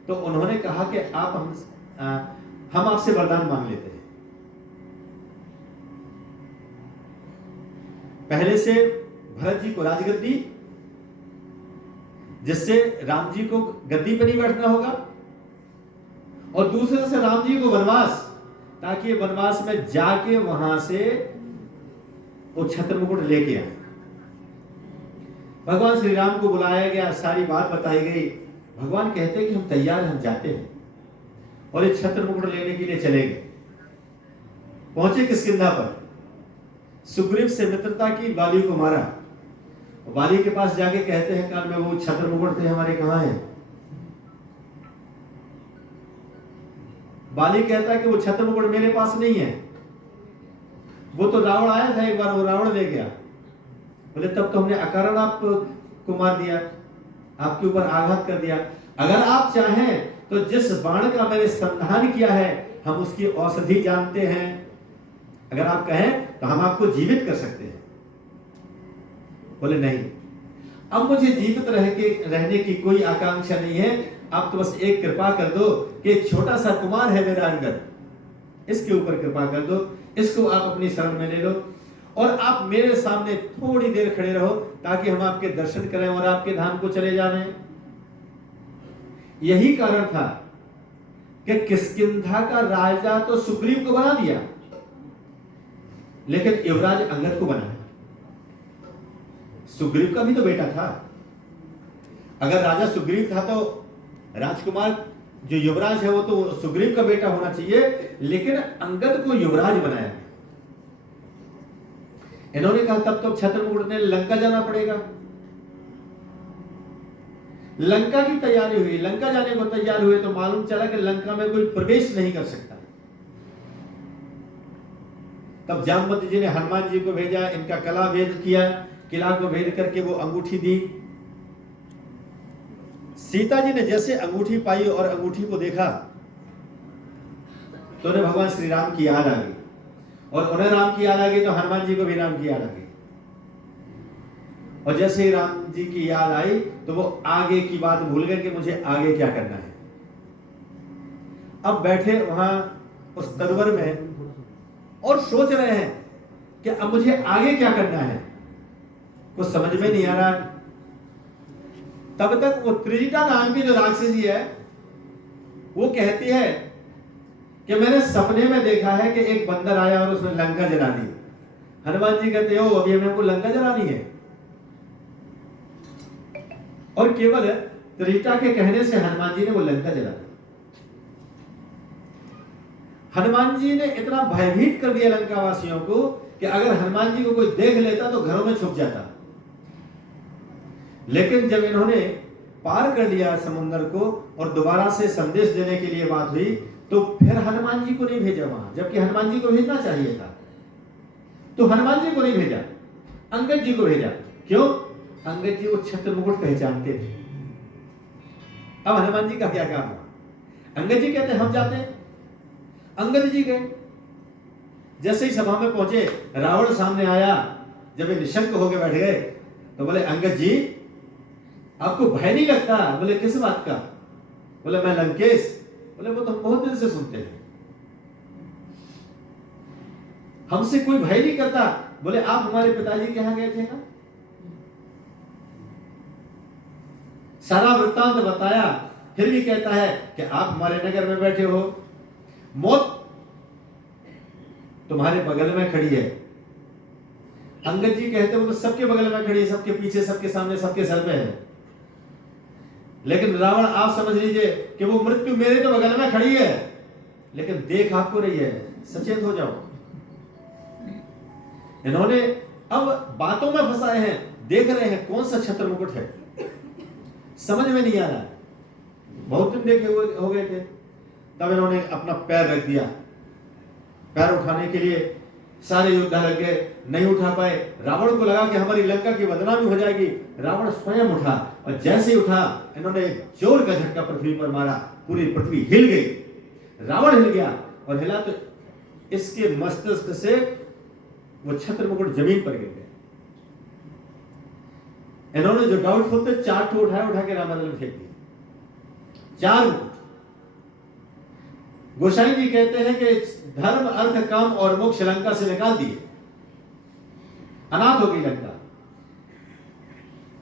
तो उन्होंने कहा कि आप हम आपसे वरदान मांग लेते हैं। पहले से भरत जी को राजगद्दी, जिससे राम जी को गद्दी पर नहीं बैठना होगा, और दूसरे से राम जी को वनवास, ताकि वनवास में जाके वहां से वो छत्र मुकुट लेके आए। भगवान श्री राम को बुलाया गया, सारी बात बताई गई। भगवान कहते हैं कि हम तैयार हैं, हम जाते हैं, और ये छत्र मुकुट लेने के लिए चले गए। पहुंचे किष्किंधा पर, सुग्रीव से मित्रता की, बाली को मारा। बाली के पास जाके कहते हैं काल में वो छत्र मुकुट थे हमारे कहां हैं? बाली कहता है कि वो छत्र मुकुट मेरे पास नहीं है, वो तो रावण आया था एक बार, वो रावण ले गया। बोले तब तो हमने अकारण आपको मार दिया, आपके ऊपर आघात कर दिया। अगर आप चाहें तो जिस बाण का मैंने संधान किया है हम उसकी औषधि जानते हैं, अगर आप कहें तो हम आपको जीवित कर सकते हैं। बोले नहीं, अब मुझे जीवित रहने की कोई आकांक्षा नहीं है, आप तो बस एक कृपा कर दो कि एक छोटा सा कुमार है मेरा अंगद, इसके ऊपर कृपा कर दो, इसको आप अपनी शरण में ले लो और आप मेरे सामने थोड़ी देर खड़े रहो ताकि हम आपके दर्शन करें और आपके धाम को चले जाएं। यही कारण था कि किष्किंधा का राजा तो सुग्रीव को बना दिया, लेकिन युवराज अंगद को बनाया। सुग्रीव का भी तो बेटा था, अगर राजा सुग्रीव था तो राजकुमार जो युवराज है वो तो सुग्रीव का बेटा होना चाहिए, लेकिन अंगद को युवराज बनाया। इन्होंने कहा तब तो छत्र मुकुट ने लंका जाना पड़ेगा। लंका की तैयारी हुई, लंका जाने को तैयार हुए तो मालूम चला कि लंका में कोई प्रवेश नहीं कर सकता। तब जामवंत जी ने हनुमान जी को भेजा, इनका कला भेद किया, किला को भेद करके वो अंगूठी दी। सीता जी ने जैसे अंगूठी पाई और अंगूठी को देखा तो उन्हें भगवान श्री राम की याद आ गई, और उन्हें राम की याद आ गई तो हनुमान जी को भी राम की याद आ गई। और जैसे ही राम जी की याद आई तो वो आगे की बात भूल गए कि मुझे आगे क्या करना है। अब बैठे वहां उस तरवर में और सोच रहे हैं कि अब मुझे आगे क्या करना है, कुछ समझ में नहीं आ रहा। तब तक वो त्रिजटा नाम की जो राक्षसी है वो कहती है कि मैंने सपने में देखा है कि एक बंदर आया और उसने लंका जला दी। हनुमान जी कहते हो अभी हमें को लंका जलानी है, और केवल त्रिजटा के कहने से हनुमान जी ने वो लंका जला दी। हनुमान जी ने इतना भयभीत कर दिया लंका वासियों को कि अगर हनुमान जी को कोई देख लेता तो घरों में छुप जाता। लेकिन जब इन्होंने पार कर लिया समुद्र को और दोबारा से संदेश देने के लिए बात हुई तो फिर हनुमान जी को नहीं भेजा वहां, जबकि हनुमान जी को भेजना चाहिए था। तो हनुमान जी को नहीं भेजा, अंगद जी को भेजा। क्यों? अंगद जी वो छत्र मुकुट पहचानते थे। अब हनुमान जी का क्या काम हुआ? अंगद जी कहते हम जाते हैं, अंगद जी गए। जैसे ही सभा में पहुंचे रावण सामने आया, जब ये निशंक होकर बैठ गए तो बोले अंगद जी आपको भय नहीं लगता? बोले किस बात का? बोले मैं लंकेश। बोले वो तो बहुत दिन से सुनते हैं, हमसे कोई भय नहीं करता। बोले आप हमारे पिताजी के यहां गए थे ना? सारा वृत्तांत बताया, फिर भी कहता है कि आप हमारे नगर में बैठे हो, मौत तुम्हारे बगल में खड़ी है। अंगद जी कहते हो तो सबके बगल में खड़ी है, सबके पीछे, सबके सामने, सबके सर पे है। लेकिन रावण आप समझ लीजिए कि वो मृत्यु मेरे तो बगल में खड़ी है, लेकिन देख आपको रही है, सचेत हो जाओ। इन्होंने अब बातों में फंसाए हैं, देख रहे हैं कौन सा छत्र मुकुट है, समझ में नहीं आ रहा। बहुत दिन देखे हुए हो गए थे, तब इन्होंने अपना पैर रख दिया। पैर उठाने के लिए सारे योद्धा लग गए, नहीं उठा पाए। रावण को लगा कि हमारी लंका की बदनामी हो जाएगी। रावण स्वयं उठा, और जैसे ही उठा इन्होंने जोर का झटका पृथ्वी पर मारा, पूरी पृथ्वी हिल गई। रावण हिल गया, और हिला तो इसके मस्तिष्क से वो छत्र मुकुट जमीन पर गिर गए। इन्होंने जो डाउटफुल थे 4 ठो उठा के रामायण में फेंक दिए, 4 मुकुट। गोसाई जी कहते हैं कि धर्म, अर्थ, काम और मोक्ष लंका से निकाल दिए, अनाथ हो गई लंका।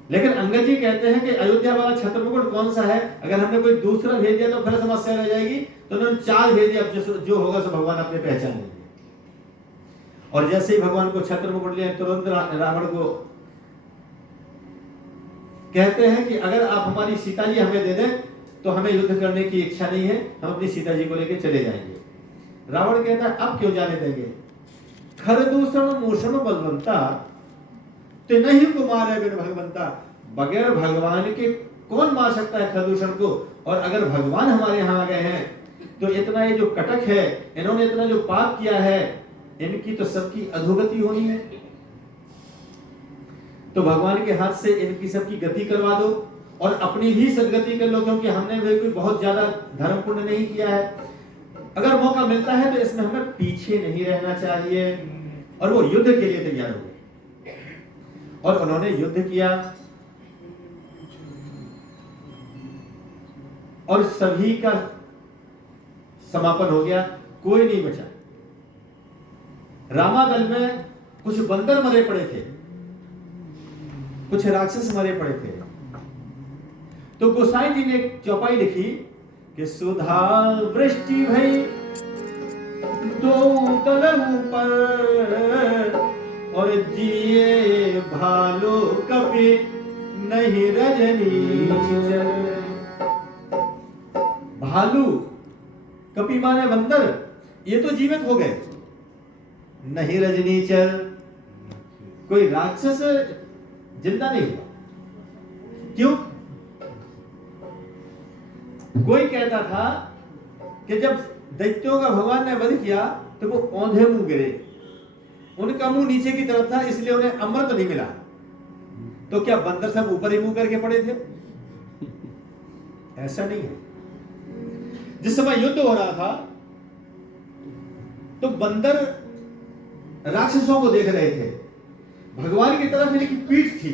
लेकिन अंगद जी कहते हैं कि अयोध्या वाला छत्र मुकुट कौन सा है, अगर हमने कोई दूसरा भेज दिया तो फिर समस्या रह जाएगी। तो उन्होंने 4 भेज दिया, अब जो होगा सो भगवान अपने पहचान लेंगे। और जैसे ही भगवान को छत्र मुकुट लिया, तुरंत रावण को कहते हैं कि अगर आप हमारी सीता जी हमें दे दें तो हमें युद्ध करने की इच्छा नहीं है, हम अपनी सीता जी को लेकर चले जाएंगे। रावण कहता है अब क्यों जाने देंगे, खरदूषण मूषण बलवंता ते नहीं कुमार बिन भगवंता। बगैर भगवान के कौन मार सकता है खरदूषण को, और अगर भगवान हमारे यहाँ आ गए हैं तो इतना ये जो कटक है, इन्होंने इतना जो पाप किया है, इनकी तो सबकी अधोगति होनी है। तो भगवान के हाथ से इनकी सबकी गति करवा दो, और अपनी भी सदगति कर लो, क्योंकि हमने भी कोई बहुत ज्यादा धर्म पुण्य नहीं किया है। अगर मौका मिलता है तो इसमें हमें पीछे नहीं रहना चाहिए। और वो युद्ध के लिए तैयार हो गए, और उन्होंने युद्ध किया, और सभी का समापन हो गया, कोई नहीं बचा। रामादल में कुछ बंदर मरे पड़े थे, कुछ राक्षस मरे पड़े थे। तो गोसाई जी ने एक चौपाई लिखी कि सुधा वृष्टि भई दो तल ऊपर, और जिए भालू कपि नहीं रजनी चर। भालू, कपि माने बंदर, ये तो जीवित हो गए, नहीं रजनीचर, कोई राक्षस जिंदा नहीं हुआ। क्यों? कोई कहता था कि जब दैत्यों का भगवान ने वध किया तो वो औंधे मुंह गिरे, उनका मुंह नीचे की तरफ था, इसलिए उन्हें अमृत नहीं मिला। तो क्या बंदर सब ऊपर ही मुंह करके पड़े थे? ऐसा नहीं है। जिस समय युद्ध हो रहा था तो बंदर राक्षसों को देख रहे थे, भगवान की तरफ इनकी पीठ थी,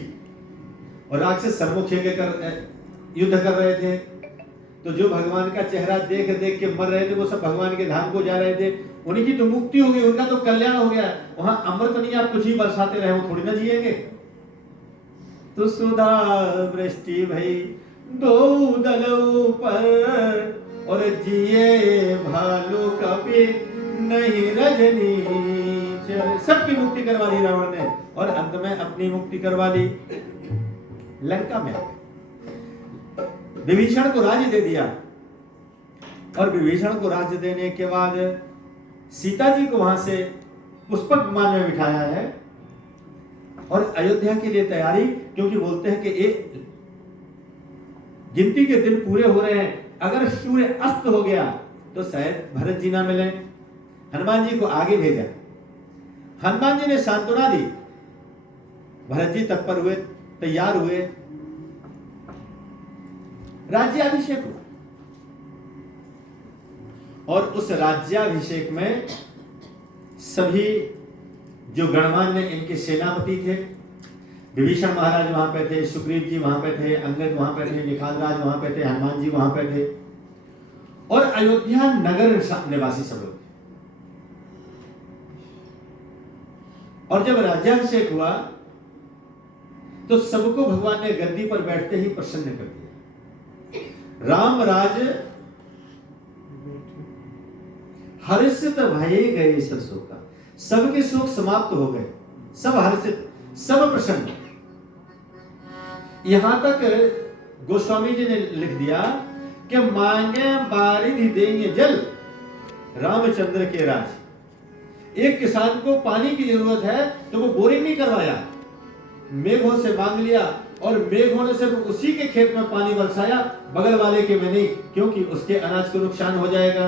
और राक्षस सम्मुख युद्ध कर रहे थे। तो जो भगवान का चेहरा देख देख के मर रहे थे, वो सब भगवान के धाम को जा रहे थे। उनकी तो मुक्ति हो गई, उनका तो कल्याण हो गया। वहां अमृत नहीं, आप कुछ ही बरसाते रहे, वो थोड़ी ना जिएंगे। तो सुधा वृष्टि भई दो दल ऊपर, और जिए भालू कपि नहीं रजनी चर। सबकी मुक्ति करवा दी रावण ने, और अंत में अपनी मुक्ति करवा दी। लंका में विभीषण को राज्य दे दिया, और विभीषण को राज्य देने के बाद सीता जी को वहां से पुष्पक विमान में बिठाया है, और अयोध्या के लिए तैयारी, क्योंकि बोलते हैं कि एक गिनती के दिन पूरे हो रहे हैं, अगर सूर्य अस्त हो गया तो शायद भरत जी ना मिले। हनुमान जी को आगे भेजा, हनुमान जी ने सांत्वना दी, भरत जी तत्पर हुए, तैयार हुए, राज्याभिषेक हुआ। और उस राज्याभिषेक में सभी जो गणमान्य इनके सेनापति थे, विभीषण महाराज वहां पे थे, सुग्रीव जी वहां पे थे, अंगद वहां पे थे, निखाल राज वहां पे थे, हनुमान जी वहां पे थे, और अयोध्या नगर निवासी सब लोग थे। और जब राज्याभिषेक हुआ तो सबको भगवान ने गद्दी पर बैठते ही प्रसन्न कर दिया। राम राज हर्षित भये गए सब शोक का, सबके शोक समाप्त हो गए, सब हर्षित, सब प्रसन्न। यहां तक गोस्वामी जी ने लिख दिया कि मांगे बारिधि देंगे जल रामचंद्र के राज। एक किसान को पानी की जरूरत है तो वो बोरिंग नहीं करवाया, मेघों से मांग लिया और मेघों ने सिर्फ उसी के खेत में पानी बरसाया, बगल वाले के में नहीं, क्योंकि उसके अनाज को नुकसान हो जाएगा।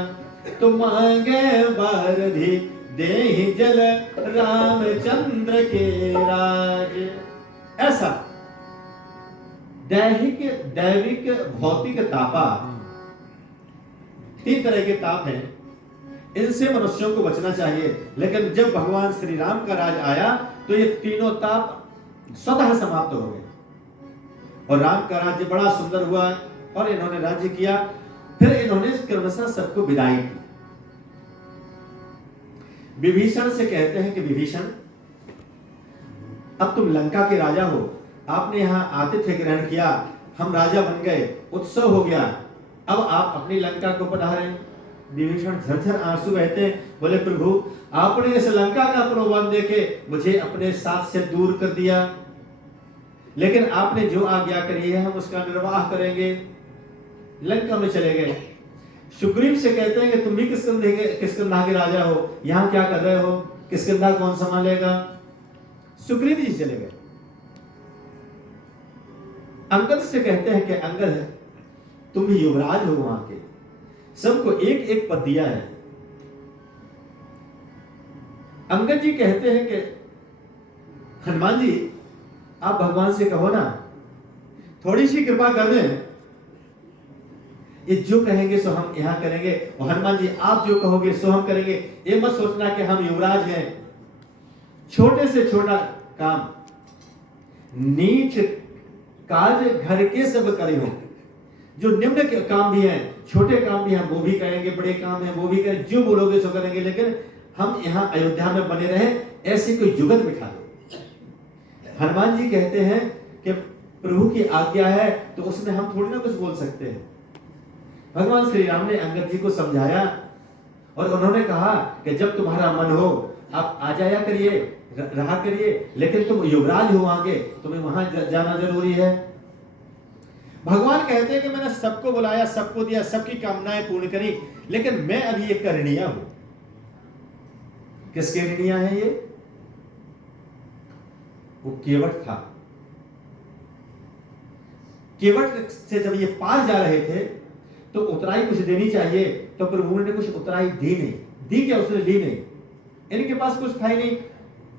तो मांगे बारिधि देहि जल रामचंद्र के राज। ऐसा दैहिक, दैविक, भौतिक तापा, तीन तरह के ताप हैं, इनसे मनुष्यों को बचना चाहिए। लेकिन जब भगवान श्री राम का राज आया तो ये तीनों ताप स्वतः समाप्त हो गए और राम का राज्य बड़ा सुंदर हुआ और इन्होंने राज्य किया। फिर इन्होंने क्रमशः सबको विदाई की। विभीषण से कहते हैं कि विभीषण, अब तुम लंका के राजा हो, आपने यहां आतिथ्य ग्रहण किया, हम राजा बन गए, उत्सव हो गया, अब आप अपनी लंका को पधारें। विभीषण झरझर आंसू बहते, बोले प्रभु आपने इस लंका का प्रलोभन देके मुझे अपने साथ से दूर कर दिया, लेकिन आपने जो आज्ञा करी है हम उसका निर्वाह करेंगे। लंका में चले गए। सुग्रीव से कहते हैं कि तुम भी किष्किंधा के राजा हो, यहां क्या कर रहे हो, किष्किंधा कौन संभालेगा। सुग्रीव जी चले गए। अंगद से कहते हैं कि अंगद तुम भी युवराज हो वहां के, सबको एक एक पद दिया है। अंगद जी कहते हैं कि हनुमान जी आप भगवान से कहो ना, थोड़ी सी कृपा कर दें, ये जो कहेंगे सो हम यहां करेंगे, और हनुमान जी आप जो कहोगे सो हम करेंगे। ये मत सोचना कि हम युवराज हैं। छोटे से छोटा काम, नीच काज घर के सब करे हो, जो निम्न के काम भी हैं, छोटे काम भी हैं वो भी करेंगे, बड़े काम हैं वो भी करेंगे, जो बोलोगे सो करेंगे, लेकिन हम यहां अयोध्या में बने रहे, ऐसी कोई जुगत बिठा दो। हनुमान जी कहते हैं कि प्रभु की आज्ञा है तो उसमें हम थोड़ी ना कुछ बोल सकते हैं। भगवान श्री राम ने अंगद जी को समझाया और उन्होंने कहा कि जब तुम्हारा मन हो आप आ जाया करिए, रहा करिए, लेकिन तुम युवराज हो वहां के, तुम्हें वहां जाना जरूरी है। भगवान कहते हैं कि मैंने सबको बुलाया, सबको दिया, सबकी कामनाएं पूर्ण करी, लेकिन मैं अभी एक ऋणिया हूं। किसके ऋणिया है ये? वो केवट था। केवट से जब ये पार जा रहे थे तो उतराई कुछ देनी चाहिए, तो प्रभु ने कुछ उतराई दी नहीं। दी क्या? उसने ली नहीं। इनके पास कुछ था ही नहीं।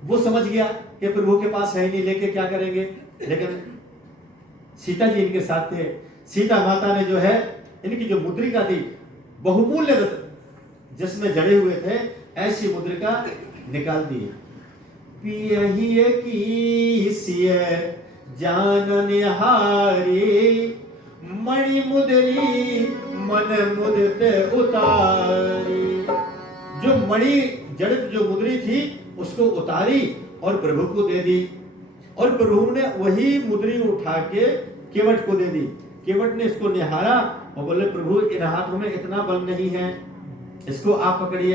वो समझ गया कि प्रभु के पास है ही नहीं, लेके क्या करेंगे। लेकिन सीता जी इनके साथ थे। सीता माता ने जो है इनकी जो मुद्रिका थी, बहुमूल्य रत्न जिसमें जड़े हुए थे, ऐसी मुद्रिका निकाल दी। पियहिए की सिय जानन हारी, मणि मुदरी मन मुदित उतारी। जो मणि जड़ित जो मुद्री थी उसको उतारी और प्रभु को दे दी, और प्रभु ने वही मुद्री उठा के केवट को दे दी। केवट ने इसको निहारा और बोले प्रभु इन हाथों में इतना बल नहीं है, इसको आप पकड़िए।